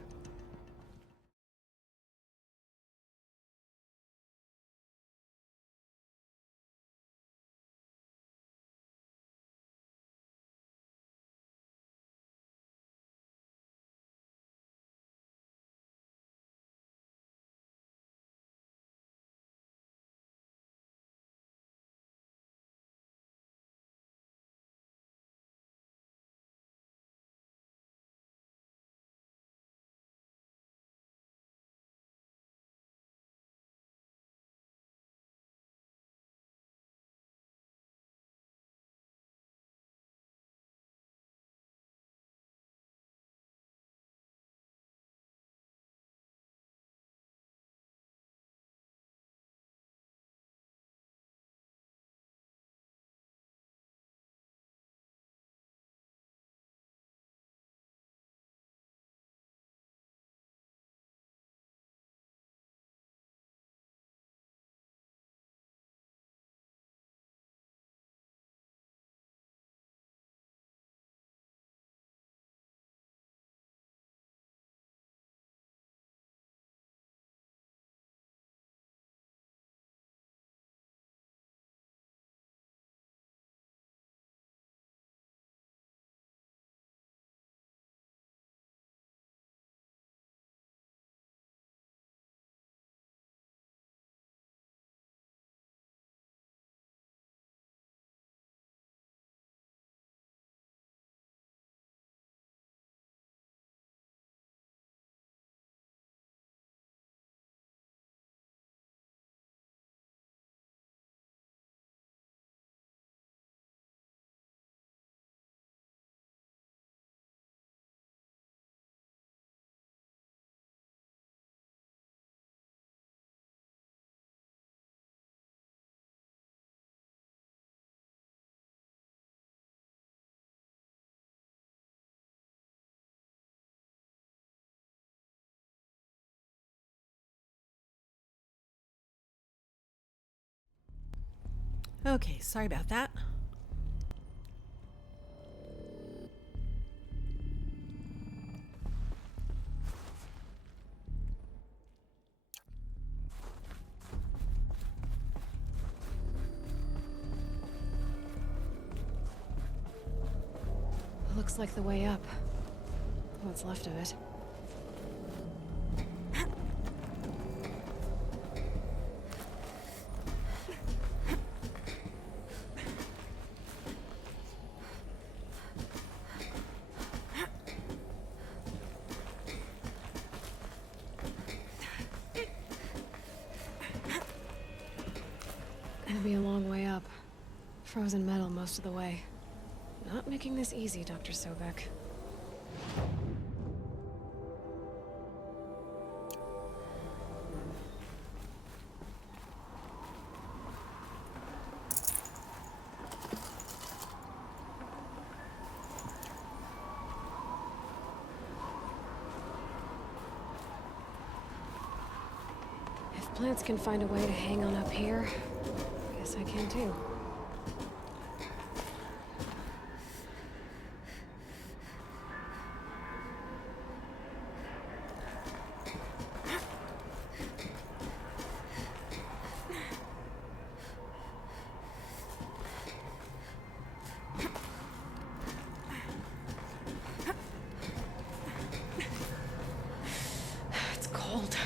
Okay, sorry about that. Looks like the way up. What's left of it. It'll be a long way up. Frozen metal most of the way. Not making this easy, Dr. Sobek. If plants can find a way to hang on up here, I guess I can too. It's cold.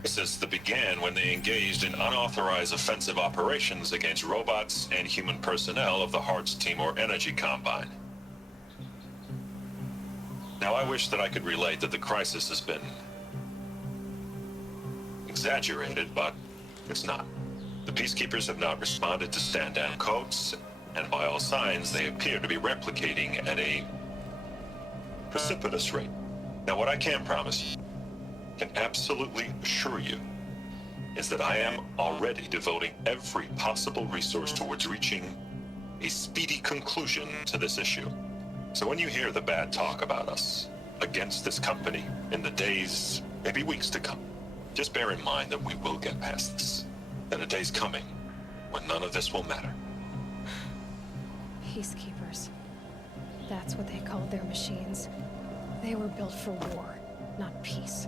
Crisis that began when they engaged in unauthorized offensive operations against robots and human personnel of the Hearts Timor Energy Combine. Now, I wish that I could relate that the crisis has been exaggerated, but it's not. The Peacekeepers have not responded to stand-down codes, and by all signs, they appear to be replicating at a precipitous rate. Now, what I can promise you, can absolutely assure you, is that I am already devoting every possible resource towards reaching a speedy conclusion to this issue. So when you hear the bad talk about us against this company in the days, maybe weeks to come, just bear in mind that we will get past this. That a day's coming when none of this will matter. Peacekeepers. That's what they called their machines. They were built for war, not peace.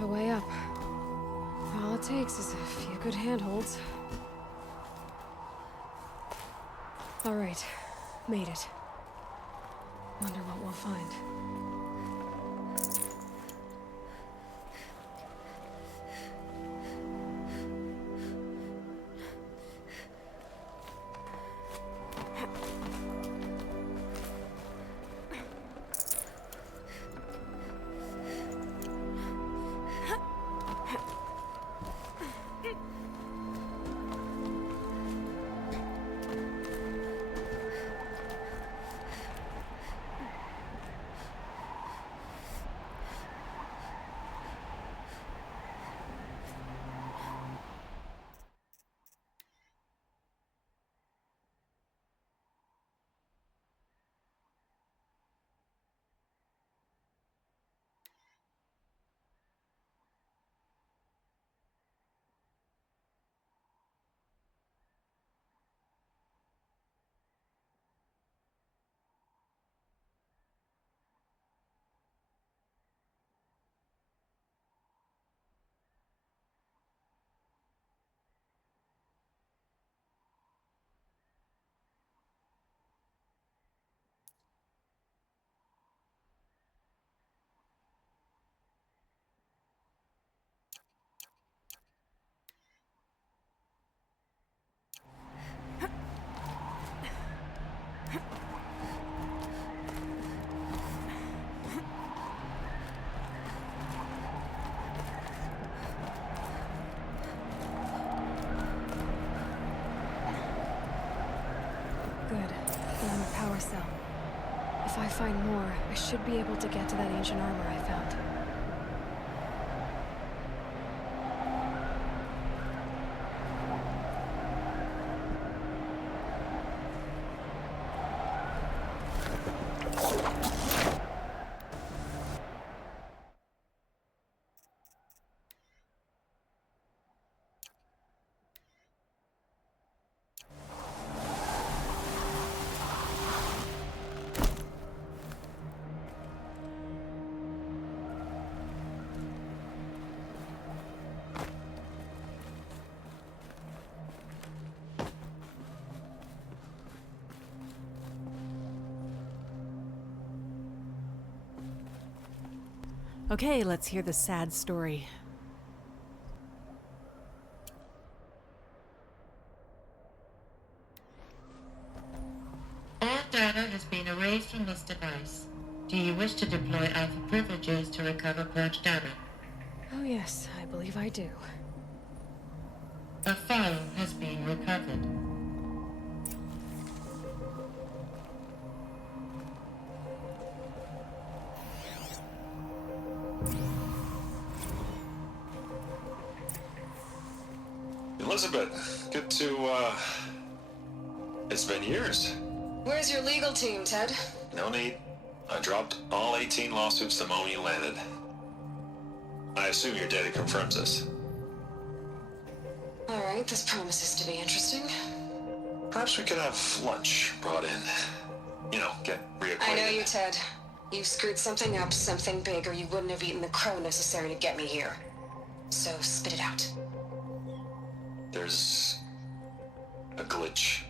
A way up. All it takes is a few good handholds. Alright, made it. Wonder what we'll find. Good. Another power cell. If I find more, I should be able to get to that ancient armor I found. Okay, let's hear the sad story. All data has been erased from this device. Do you wish to deploy Alpha privileges to recover purged data? Oh yes, I believe I do. A file has been recovered. Elizabeth, good to, it's been years. Where's your legal team, Ted? No need. I dropped all 18 lawsuits the moment you landed. I assume your data confirms this. All right, this promises to be interesting. Perhaps we could have lunch brought in. You know, get reacquainted. I know you, Ted. You screwed something up, something big, or you wouldn't have eaten the crow necessary to get me here. So spit it out. There's a glitch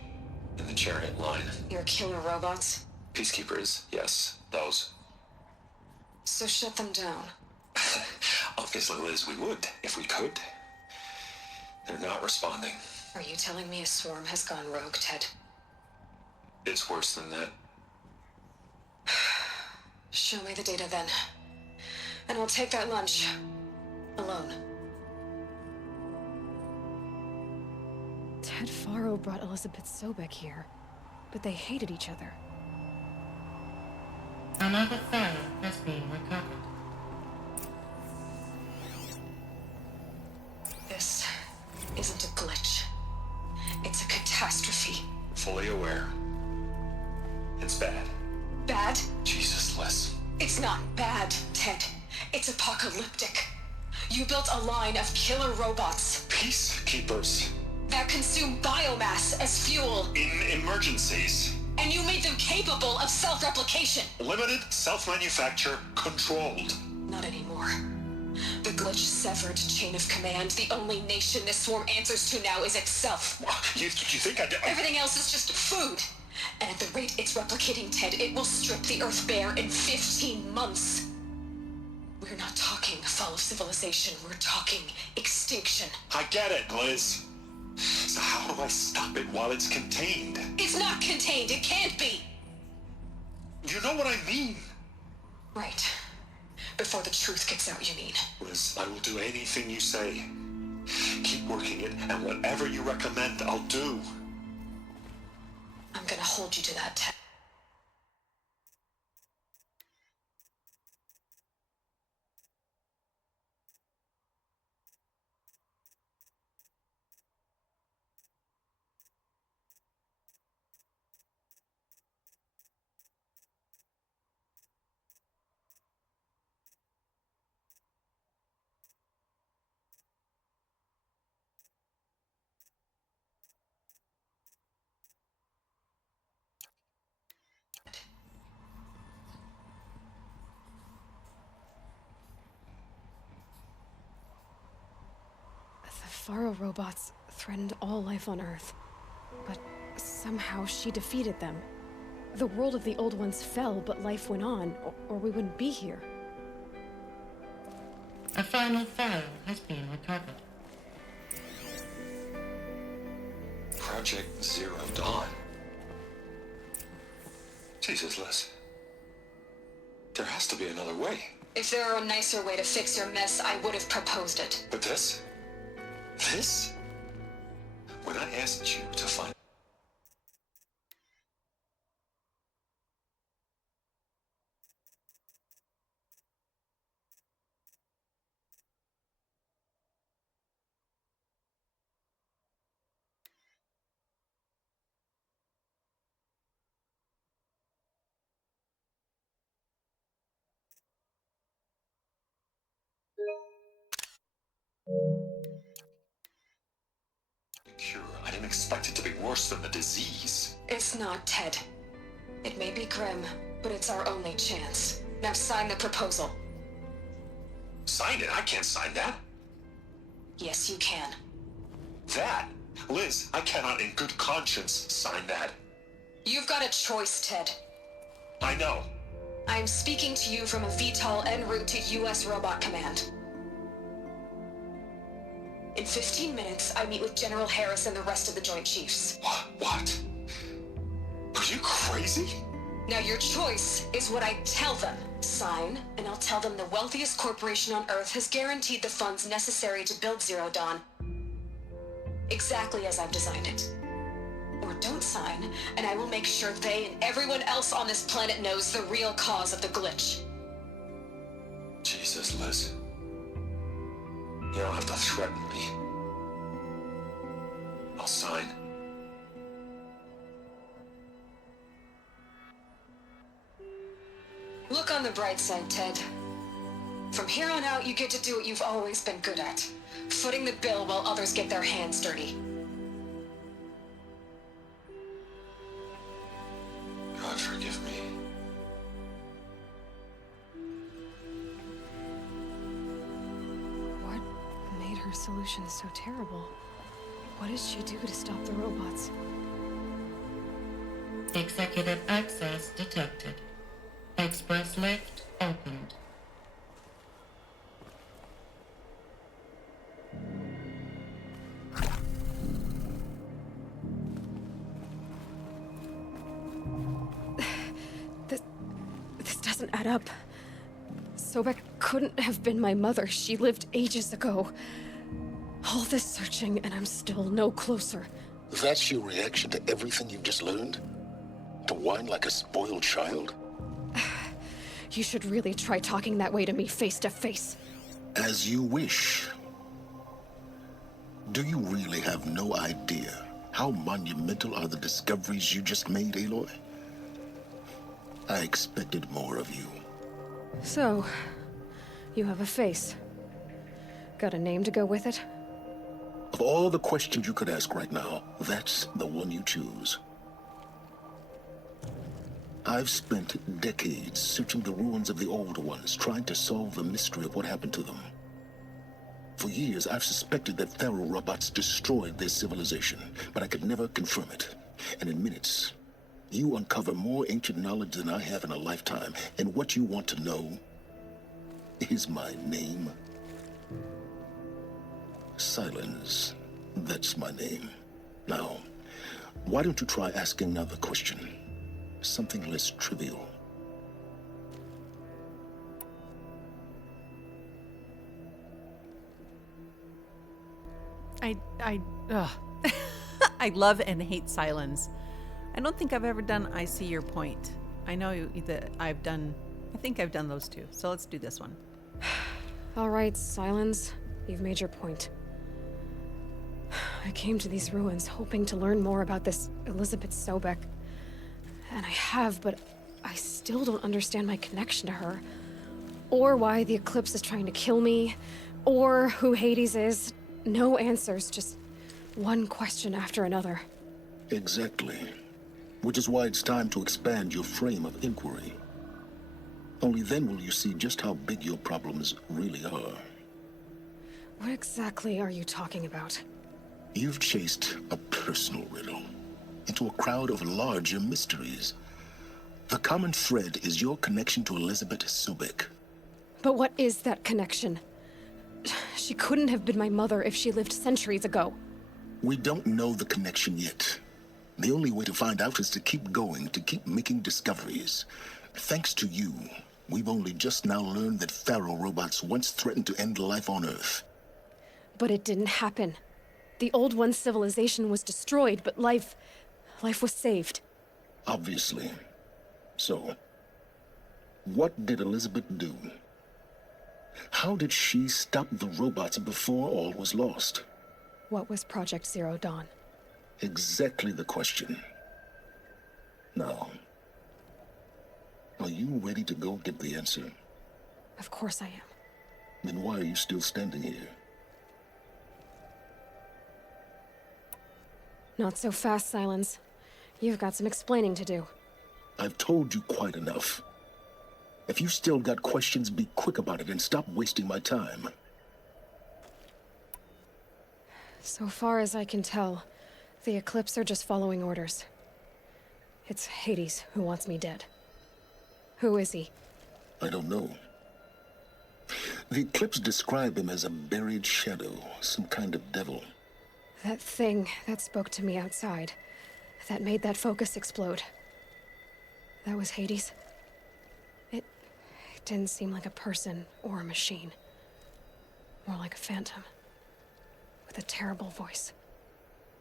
in the chariot line. Your killer robots? Peacekeepers, yes, those. So shut them down. Obviously, Liz, we would, if we could. They're not responding. Are you telling me a swarm has gone rogue, Ted? It's worse than that. Show me the data then. And I'll take that lunch. Alone. Ted Faro brought Elizabeth Sobek here, but they hated each other. Another file has been recovered. This isn't a glitch. It's a catastrophe. Fully aware. It's bad. Bad? Jesus, Liz. It's not bad, Ted. It's apocalyptic. You built a line of killer robots. Peacekeepers. That consume biomass as fuel. In emergencies. And you made them capable of self-replication. Limited, self-manufacture, controlled. Not anymore. The glitch severed chain of command. The only nation this swarm answers to now is itself. You think Everything else is just food. And at the rate it's replicating, Ted, it will strip the Earth bare in 15 months. We're not talking fall of civilization. We're talking extinction. I get it, Liz. So how do I stop it while it's contained? It's not contained. It can't be. You know what I mean. Right. Before the truth gets out, you mean? Liz, I will do anything you say. Keep working it, and whatever you recommend, I'll do. I'm gonna hold you to that, Ted. The Faro robots threatened all life on Earth, but somehow she defeated them. The world of the old ones fell, but life went on, or we wouldn't be here. A final file has been recovered. Project Zero Dawn. Jesus, Liz. There has to be another way. If there were a nicer way to fix your mess, I would have proposed it. But this? This? When I asked you to find... cure. I didn't expect it to be worse than the disease. It's not, Ted. It may be grim, but it's our only chance. Now sign the proposal. Sign it? I can't sign that. Yes, you can. That? Liz, I cannot in good conscience sign that. You've got a choice, Ted. I know. I am speaking to you from a VTOL en route to U.S. Robot Command. In 15 minutes, I meet with General Harris and the rest of the Joint Chiefs. What? Are you crazy? Now your choice is what I tell them. Sign, and I'll tell them the wealthiest corporation on Earth has guaranteed the funds necessary to build Zero Dawn. Exactly as I've designed it. Or don't sign, and I will make sure they and everyone else on this planet knows the real cause of the glitch. Jesus, Liz. You don't have to threaten me. I'll sign. Look on the bright side, Ted. From here on out, you get to do what you've always been good at. Footing the bill while others get their hands dirty. God forgive me. What made her solution so terrible? What did she do to stop the robots? Executive access detected. Express lift opened. This doesn't add up. Sobek couldn't have been my mother. She lived ages ago. All this searching, and I'm still no closer. That's your reaction to everything you've just learned? To whine like a spoiled child? You should really try talking that way to me face to face. As you wish. Do you really have no idea how monumental are the discoveries you just made, Aloy? I expected more of you. So, you have a face. Got a name to go with it? Of all the questions you could ask right now, that's the one you choose. I've spent decades searching the ruins of the older ones, trying to solve the mystery of what happened to them. For years, I've suspected that Pharaoh robots destroyed their civilization, but I could never confirm it. And in minutes, you uncover more ancient knowledge than I have in a lifetime. And what you want to know is my name. Silence. That's my name. Now, why don't you try asking another question? Something less trivial. Ugh. I love and hate silence. I don't think I've ever done I see your point. I know that I think I've done those two. So let's do this one. All right, Silence. You've made your point. I came to these ruins hoping to learn more about this Elizabeth Sobek. And I have, but I still don't understand my connection to her. Or why the Eclipse is trying to kill me. Or who Hades is. No answers, just one question after another. Exactly. Which is why it's time to expand your frame of inquiry. Only then will you see just how big your problems really are. What exactly are you talking about? You've chased a personal riddle into a crowd of larger mysteries. The common thread is your connection to Elizabeth Sobek. But what is that connection? She couldn't have been my mother if she lived centuries ago. We don't know the connection yet. The only way to find out is to keep going, to keep making discoveries. Thanks to you, we've only just now learned that Pharaoh robots once threatened to end life on Earth. But it didn't happen. The Old One's civilization was destroyed, but life was saved. Obviously. So, what did Elizabeth do? How did she stop the robots before all was lost? What was Project Zero Dawn? Exactly the question. Now, are you ready to go get the answer? Of course I am. Then why are you still standing here? Not so fast, Silence. You've got some explaining to do. I've told you quite enough. If you've still got questions, be quick about it and stop wasting my time. So far as I can tell, the Eclipse are just following orders. It's Hades who wants me dead. Who is he? I don't know. The Eclipse describe him as a buried shadow, some kind of devil. That thing that spoke to me outside, that made that focus explode. That was Hades? It didn't seem like a person or a machine. More like a phantom. With a terrible voice.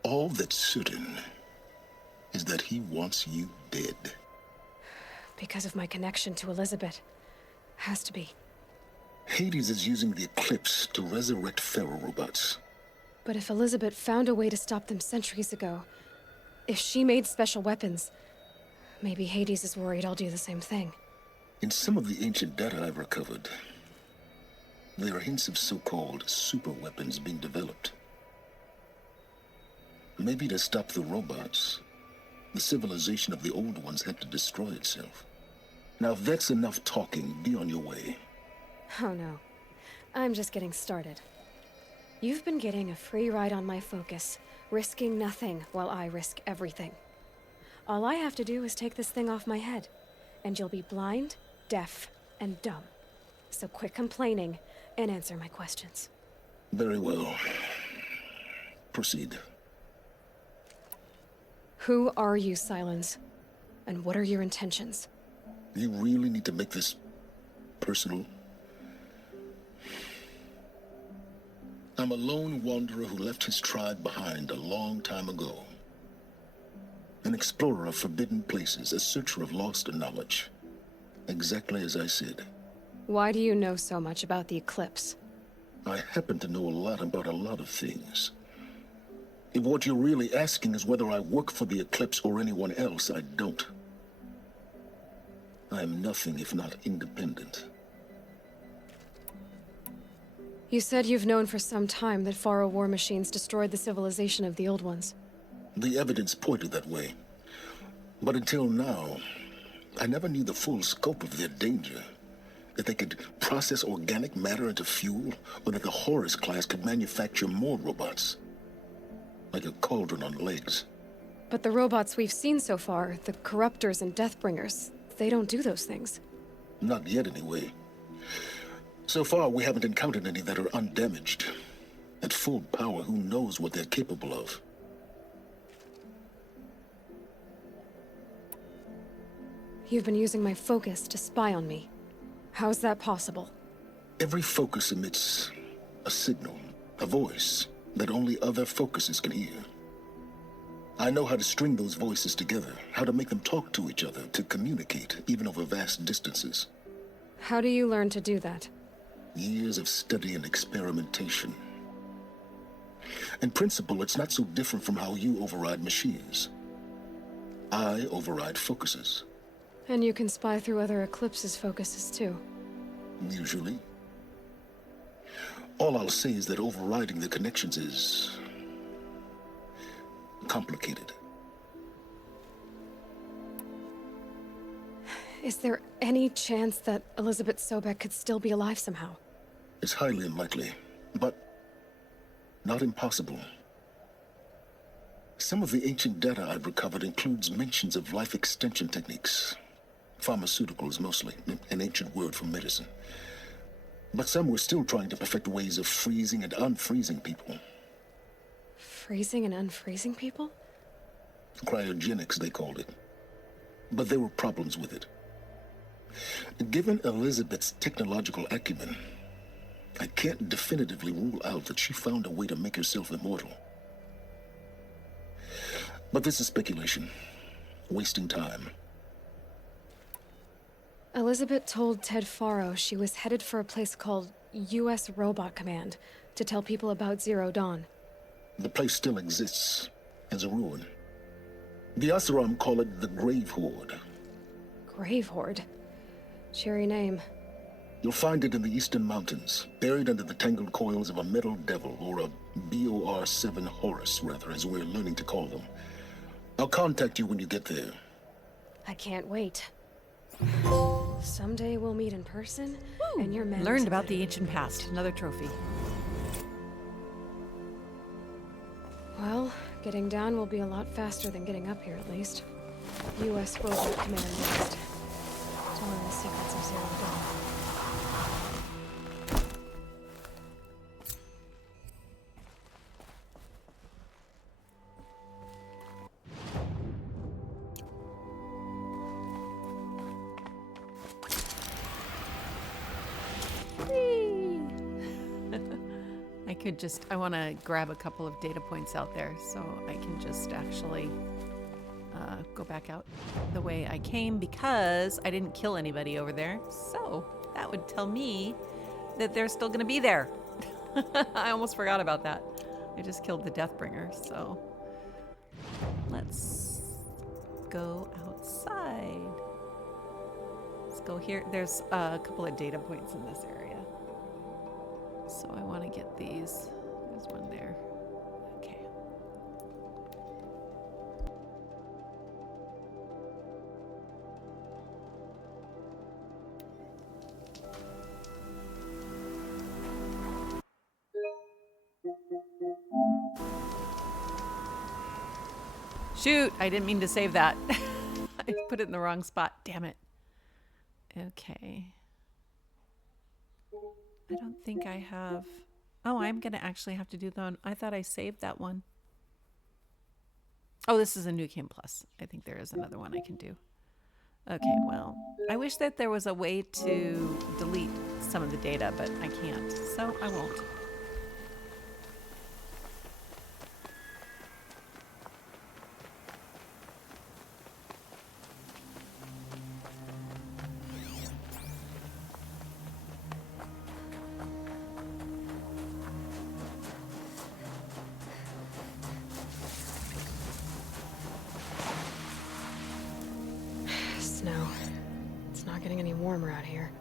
All that's certain is that he wants you dead. Because of my connection to Elizabeth. Has to be. Hades is using the Eclipse to resurrect Pharaoh robots. But if Elizabeth found a way to stop them centuries ago, if she made special weapons, maybe Hades is worried I'll do the same thing. In some of the ancient data I've recovered, there are hints of so-called super weapons being developed. Maybe to stop the robots, the civilization of the old ones had to destroy itself. Now if that's enough talking, be on your way. Oh no. I'm just getting started. You've been getting a free ride on my focus, risking nothing while I risk everything. All I have to do is take this thing off my head, and you'll be blind, deaf, and dumb. So quit complaining and answer my questions. Very well. Proceed. Who are you, Silence? And what are your intentions? You really need to make this personal? I'm a lone wanderer who left his tribe behind a long time ago. An explorer of forbidden places, a searcher of lost knowledge. Exactly as I said. Why do you know so much about the Eclipse? I happen to know a lot about a lot of things. If what you're really asking is whether I work for the Eclipse or anyone else, I don't. I am nothing if not independent. You said you've known for some time that Pharaoh war machines destroyed the civilization of the old ones. The evidence pointed that way. But until now, I never knew the full scope of their danger. That they could process organic matter into fuel, or that the Horus class could manufacture more robots. Like a cauldron on legs. But the robots we've seen so far, the Corruptors and Deathbringers, they don't do those things. Not yet, anyway. So far, we haven't encountered any that are undamaged. At full power, who knows what they're capable of? You've been using my focus to spy on me. How's that possible? Every focus emits a signal, a voice, that only other focuses can hear. I know how to string those voices together, how to make them talk to each other, to communicate, even over vast distances. How do you learn to do that? Years of study and experimentation. In principle, it's not so different from how you override machines. I override focuses. And you can spy through other Eclipse's focuses too. Usually. All I'll say is that overriding the connections is complicated. Is there any chance that Elizabeth Sobek could still be alive somehow? It's highly unlikely, but not impossible. Some of the ancient data I've recovered includes mentions of life extension techniques. Pharmaceuticals, mostly, an ancient word for medicine. But some were still trying to perfect ways of freezing and unfreezing people. Freezing and unfreezing people? Cryogenics, they called it. But there were problems with it. Given Elizabeth's technological acumen, I can't definitively rule out that she found a way to make herself immortal. But this is speculation. Wasting time. Elizabeth told Ted Faro she was headed for a place called U.S. Robot Command to tell people about Zero Dawn. The place still exists as a ruin. The Asaram call it the Grave Horde. Grave Horde? Cheery name. You'll find it in the Eastern Mountains, buried under the tangled coils of a metal devil, or a BOR-7 Horus, rather, as we're learning to call them. I'll contact you when you get there. I can't wait. Someday we'll meet in person, and your men Learned about the ancient past. Another trophy. Well, getting down will be a lot faster than getting up here, at least. U.S. Robot Command next. To learn the secrets of Zero Dawn. I want to grab a couple of data points out there so I can just actually go back out the way I came, because I didn't kill anybody over there. So that would tell me that they're still going to be there. I almost forgot about that. I just killed the Deathbringer, so let's go outside. Let's go here. There's a couple of data points in this area. So I want to get these. There's one there. Okay. Shoot! I didn't mean to save that. I put it in the wrong spot. Damn it. Okay. I don't think I have... Oh, I'm going to actually have to do that one. I thought I saved that one. Oh, this is a new game plus. I think there is another one I can do. Okay, well, I wish that there was a way to delete some of the data, but I can't, so I won't. Snow. It's not getting any warmer out here.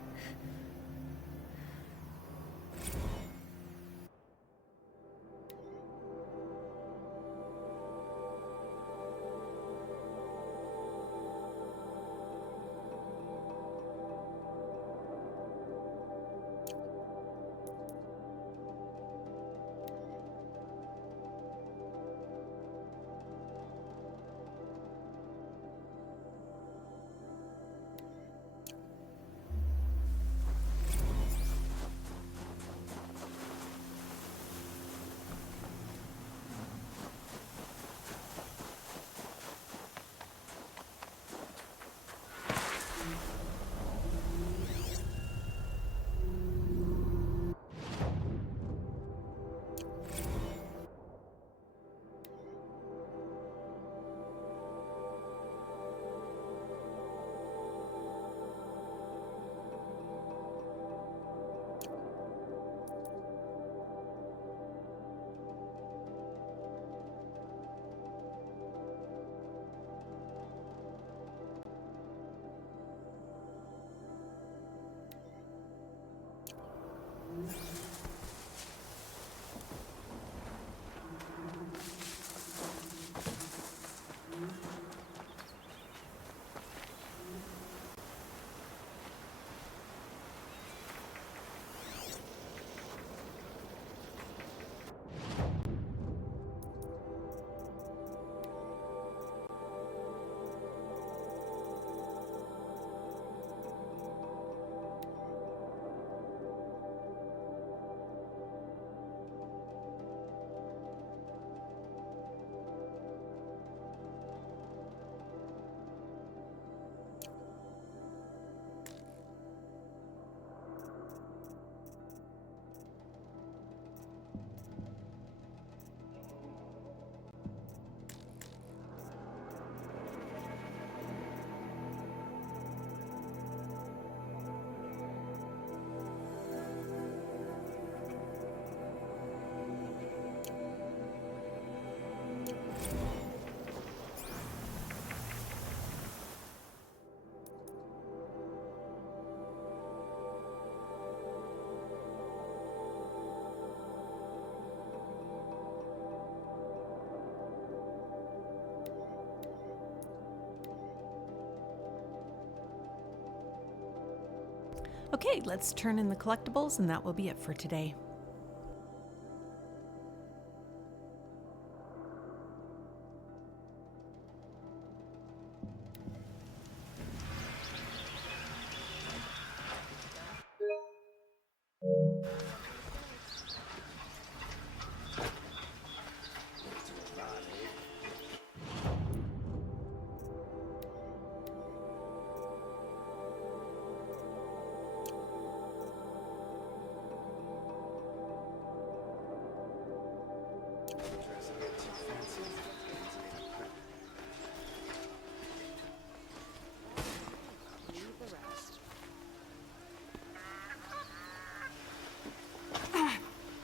Okay, let's turn in the collectibles, and that will be it for today.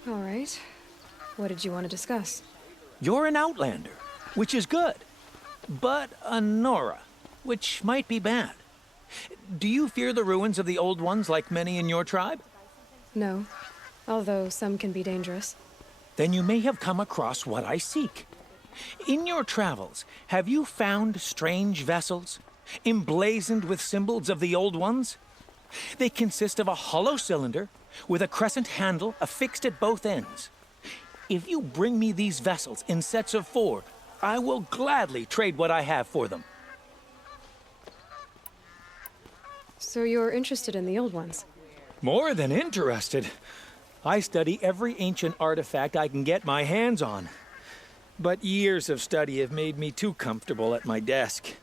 All right. What did you want to discuss? You're an outlander, which is good. But a Nora, which might be bad. Do you fear the ruins of the old ones like many in your tribe? No. Although some can be dangerous. Then you may have come across what I seek. In your travels, have you found strange vessels, emblazoned with symbols of the old ones? They consist of a hollow cylinder with a crescent handle affixed at both ends. If you bring me these vessels in sets of 4, I will gladly trade what I have for them. So you're interested in the old ones? More than interested. I study every ancient artifact I can get my hands on. But years of study have made me too comfortable at my desk.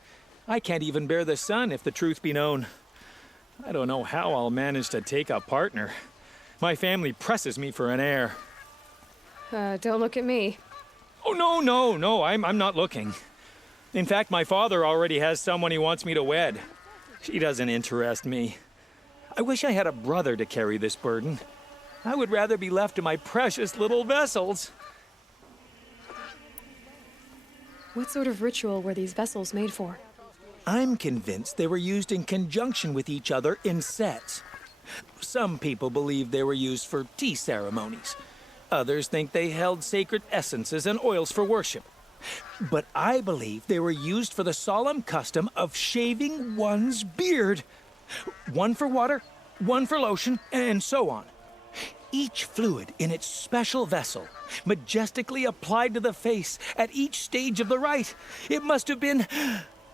I can't even bear the sun, if the truth be known. I don't know how I'll manage to take a partner. My family presses me for an heir. Don't look at me. Oh, no, I'm not looking. In fact, my father already has someone he wants me to wed. She doesn't interest me. I wish I had a brother to carry this burden. I would rather be left to my precious little vessels. What sort of ritual were these vessels made for? I'm convinced they were used in conjunction with each other in sets. Some people believe they were used for tea ceremonies. Others think they held sacred essences and oils for worship. But I believe they were used for the solemn custom of shaving one's beard. One for water, one for lotion, and so on. Each fluid in its special vessel, majestically applied to the face at each stage of the rite. It must have been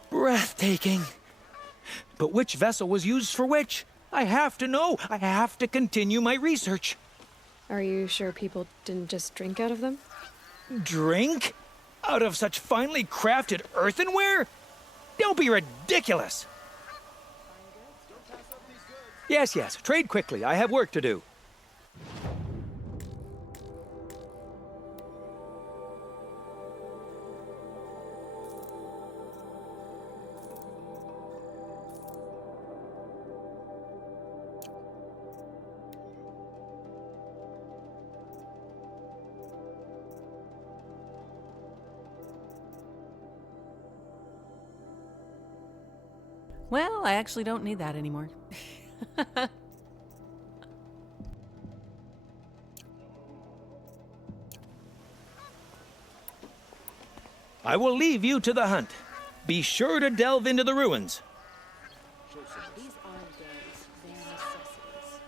breathtaking. But which vessel was used for which? I have to know. I have to continue my research. Are you sure people didn't just drink out of them? Drink? Out of such finely crafted earthenware? Don't be ridiculous. Yes, trade quickly. I have work to do. Well, I actually don't need that anymore. I will leave you to the hunt. Be sure to delve into the ruins. These aren't goods, they're necessities.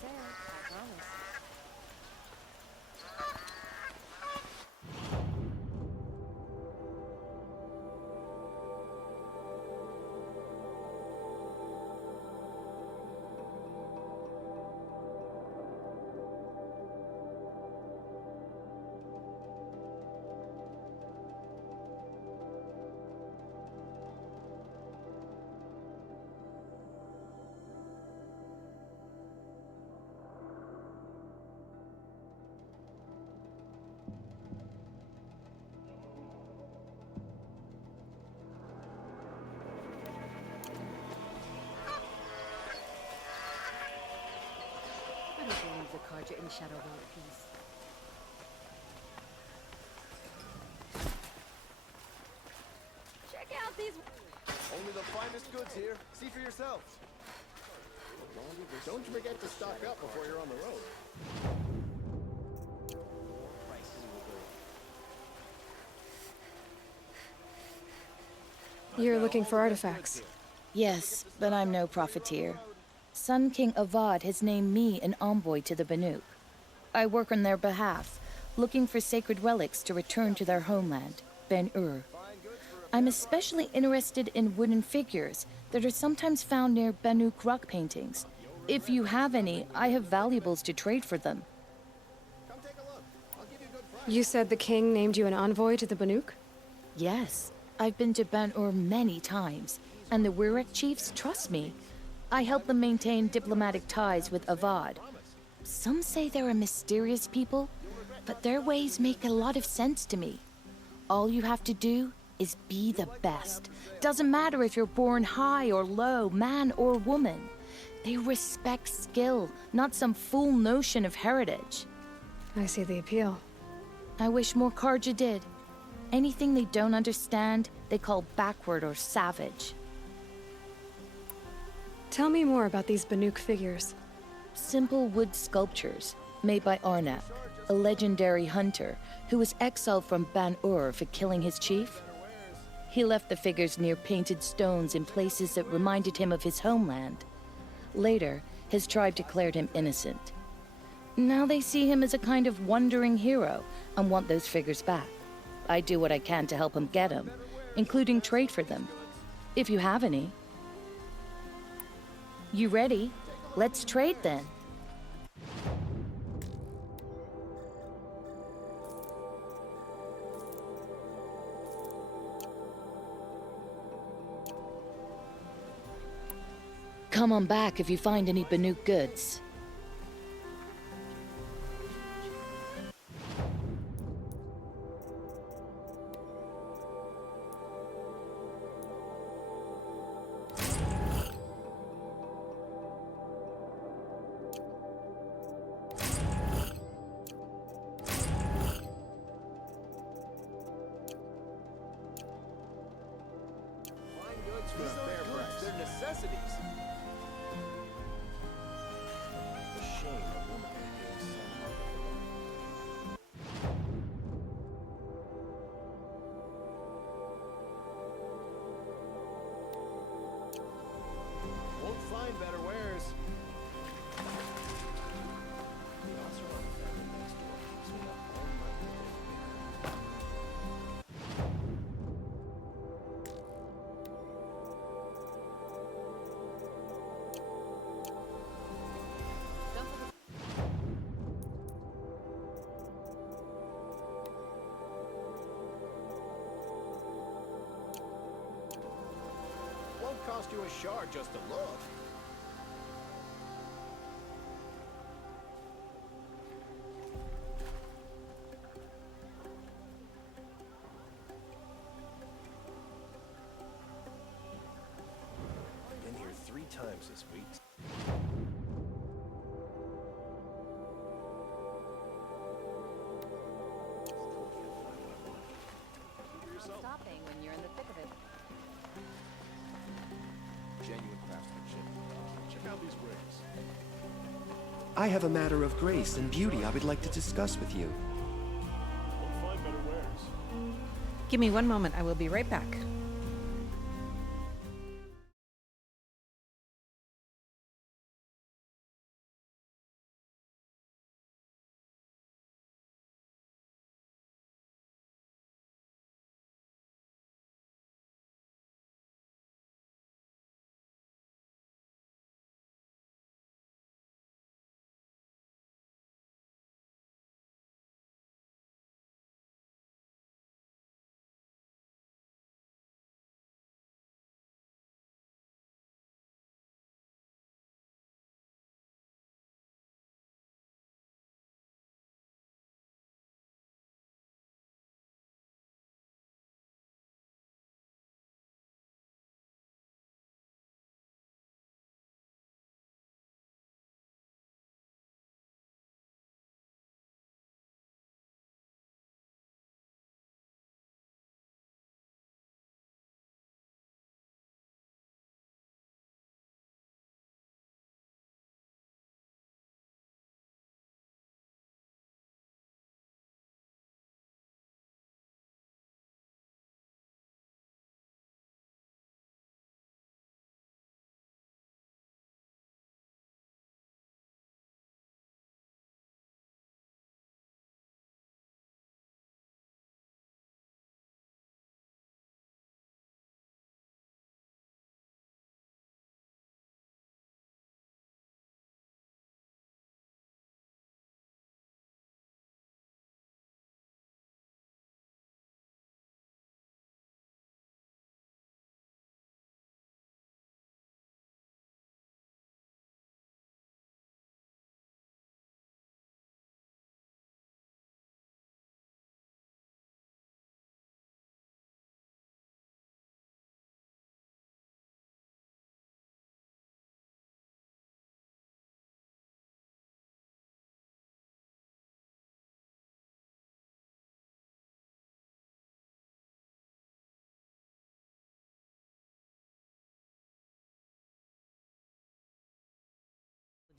sale, I promise. I don't believe the cards are in Shadow World piece. Check out these. Only the finest goods here. See for yourselves. Don't forget to stock up before you're on the road. You're looking for artifacts. Yes, but I'm no profiteer. Sun King Avad has named me an envoy to the Banuk. I work on their behalf, looking for sacred relics to return to their homeland, Ben-Ur. I'm especially interested in wooden figures that are sometimes found near Banuk rock paintings. If you have any, I have valuables to trade for them. You said the king named you an envoy to the Banuk? Yes, I've been to Ben-Ur many times, and the Wirek chiefs trust me. I help them maintain diplomatic ties with Avad. Some say they're a mysterious people, but their ways make a lot of sense to me. All you have to do is be the best. Doesn't matter if you're born high or low, man or woman. They respect skill, not some fool notion of heritage. I see the appeal. I wish more Karja did. Anything they don't understand, they call backward or savage. Tell me more about these Banuk figures. Simple wood sculptures made by Arnap, a legendary hunter who was exiled from Ban-Ur for killing his chief. He left the figures near painted stones in places that reminded him of his homeland. Later, his tribe declared him innocent. Now they see him as a kind of wandering hero and want those figures back. I do what I can to help him get them, including trade for them, if you have any. You ready? Let's trade then. Come on back if you find any Banuk goods. Won't cost you a shard just to look. Been here 3 times this week. Stopping when you're in the thick of it. Genuine craftsmanship. Check out these wares. I have a matter of grace and beauty I would like to discuss with you. Won't find better wares. Give me one moment. I will be right back.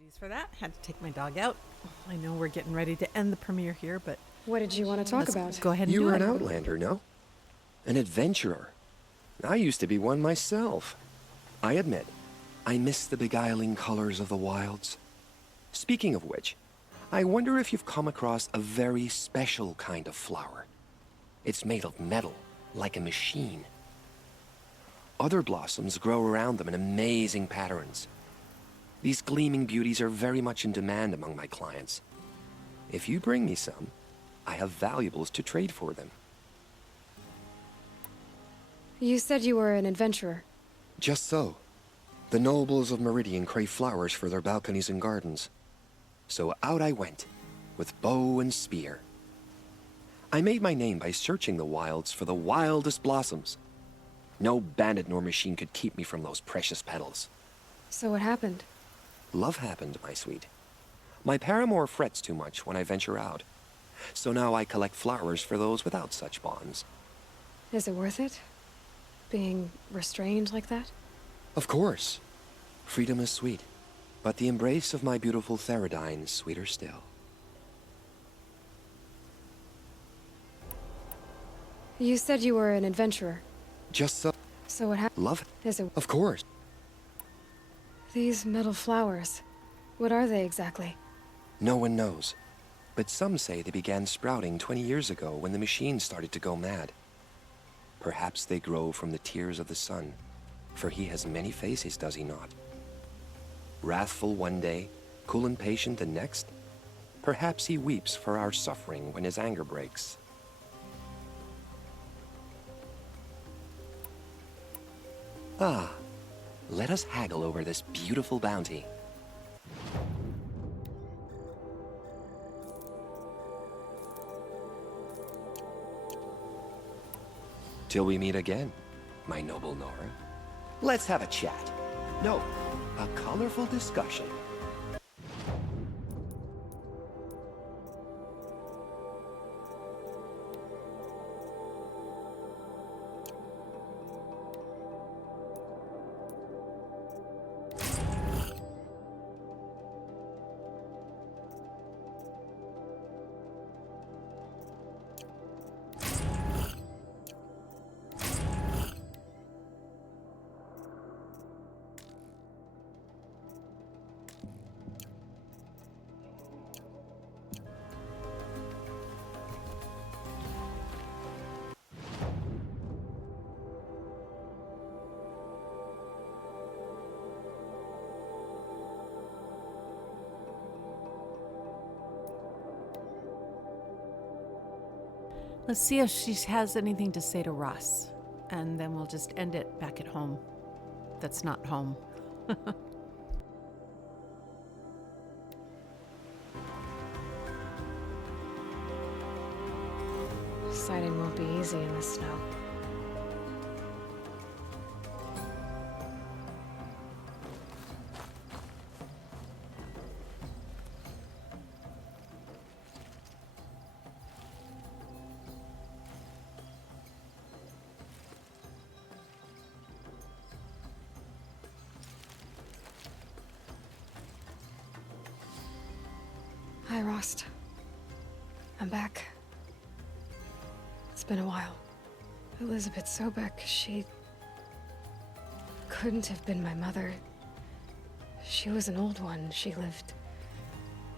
Apologies for that. Had to take my dog out. I know we're getting ready to end the premiere here, but What did you want to talk let's about? go ahead and You do were it. an outlander, no? An adventurer. I used to be one myself. I admit, I miss the beguiling colors of the wilds. Speaking of which, I wonder if you've come across a very special kind of flower. It's made of metal, like a machine. Other blossoms grow around them in amazing patterns. These gleaming beauties are very much in demand among my clients. If you bring me some, I have valuables to trade for them. You said you were an adventurer. Just so. The nobles of Meridian crave flowers for their balconies and gardens. So out I went, with bow and spear. I made my name by searching the wilds for the wildest blossoms. No bandit nor machine could keep me from those precious petals. So what happened? Love happened, my sweet. My paramour frets too much when I venture out. So now I collect flowers for those without such bonds. Is it worth it? Being restrained like that? Of course. Freedom is sweet. But the embrace of my beautiful Theradine is sweeter still. You said you were an adventurer. Just so. So what happened? Love. Is it... Of course. These metal flowers. What are they exactly? No one knows. But some say they began sprouting 20 years ago when the machine started to go mad. Perhaps they grow from the tears of the sun, for he has many faces, does he not? Wrathful one day, cool and patient the next. Perhaps he weeps for our suffering when his anger breaks. Ah, let us haggle over this beautiful bounty. Till we meet again, my noble Nora. Let's have a chat. No, a colorful discussion. Let's see if she has anything to say to Ross, and then we'll just end it back at home. That's not home. Sighting won't be easy in the snow. Hi, Rost. I'm back. It's been a while. Elizabeth Sobek, she couldn't have been my mother. She was an old one. She lived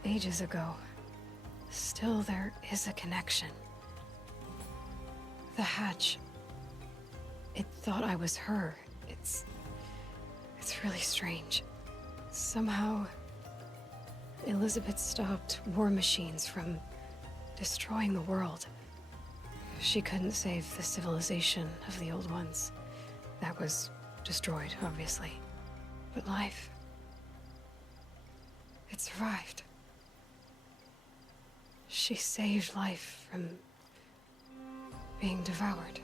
ages ago. Still, there is a connection. The hatch. It thought I was her. It's really strange. Somehow, Elizabeth stopped war machines from destroying the world. She couldn't save the civilization of the old ones. That was destroyed, obviously. But life, it survived. She saved life from being devoured.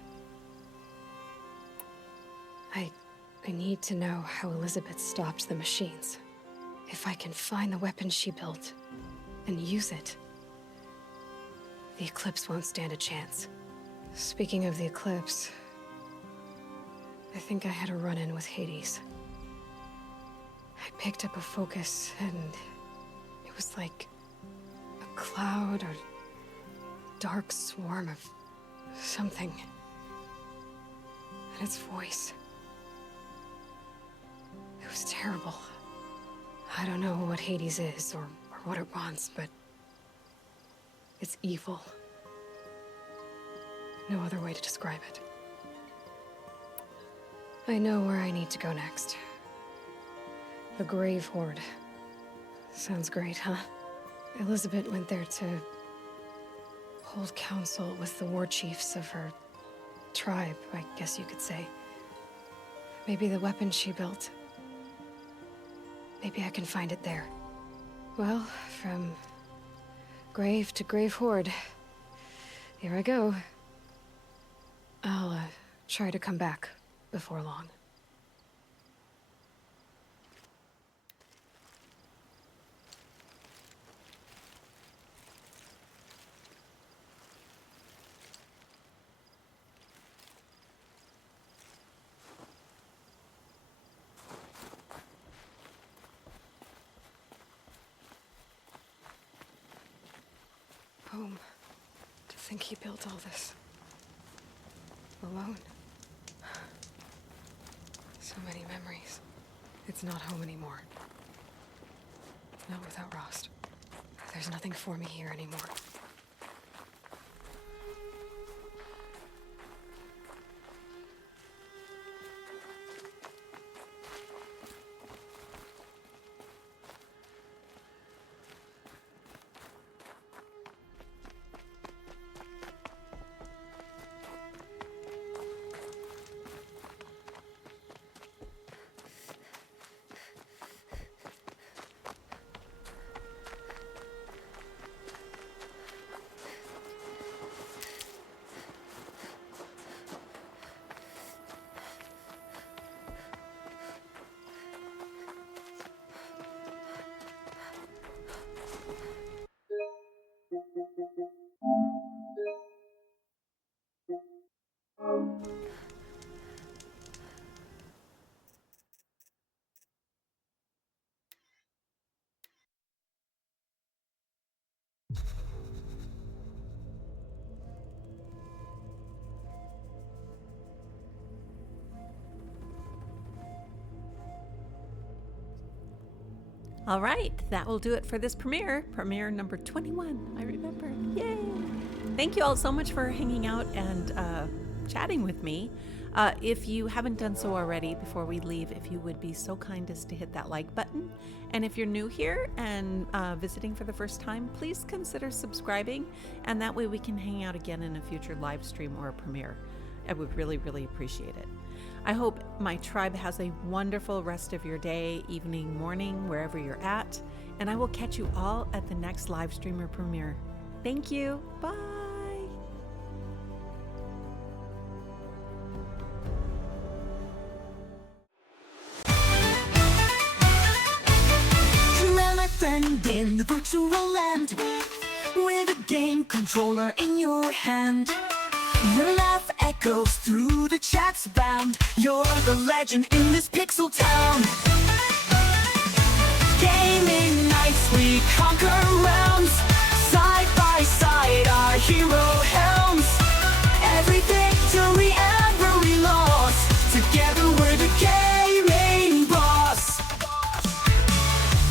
I need to know how Elizabeth stopped the machines. If I can find the weapon she built and use it, the Eclipse won't stand a chance. Speaking of the Eclipse, I think I had a run-in with Hades. I picked up a focus and was like a cloud or dark swarm of something. And its voice. It was terrible. I don't know what Hades is or what it wants, but it's evil. No other way to describe it. I know where I need to go next. The Grave Horde. Sounds great, huh? Elizabeth went there to hold council with the war chiefs of her tribe, I guess you could say. Maybe the weapon she built. Maybe I can find it there. Well, from grave to Grave Horde. Here I go. I'll try to come back before long. Home. To think he built all this. Alone. So many memories. It's not home anymore. Not without Rost. There's nothing for me here anymore. All right, that will do it for this premiere number 21. I remember. Yay! Thank you all so much for hanging out and chatting with me. If you haven't done so already, before we leave, if you would be so kind as to hit that like button. And if you're new here and visiting for the first time, please consider subscribing. And that way we can hang out again in a future live stream or a premiere. I would really, really appreciate it. I hope my tribe has a wonderful rest of your day, evening, morning, wherever you're at. And I will catch you all at the next live stream or premiere. Thank you. Bye. You and my friend in the virtual land, with a game controller in your hand. Your laugh echoes through the chat's bound. You're the legend in this pixel town. Gaming nights, we conquer realms. Side by side, our hero helms. Every victory, every loss. Together we're the gaming boss.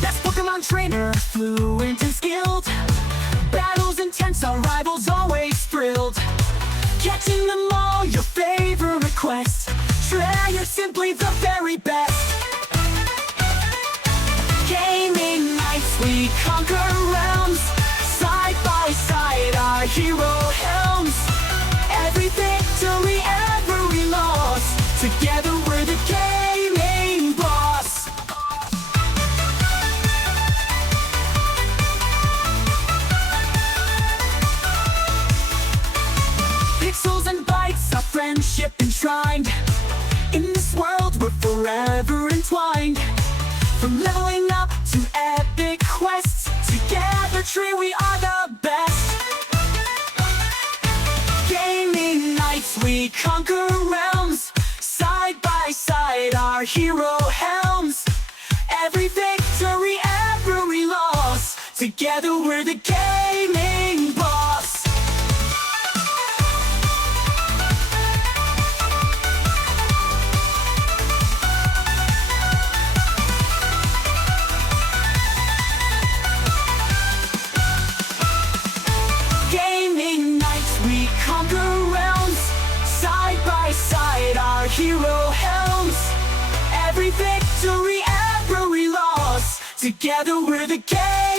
That's Pokemon trainer, fluent and skilled. Battles intense, our rivals always thrilled. Catching them all, your favorite request. Trea, you're simply the very best. Gaming nights, we conquer realms. Side by side, our hero helms. Every victory, every loss. Together we're the gaming boss. Pixels and bytes, our friendship enshrined. In this world, we're forever entwined. From leveling up to epic quests, together, Tree, we are the best. Gaming nights, we conquer realms. Side by side, our hero helms. Every victory, every loss. Together we're the gaming boss. Gaming nights, we conquer realms. Side by side, our hero helms. Every victory, every loss. Together we're the game.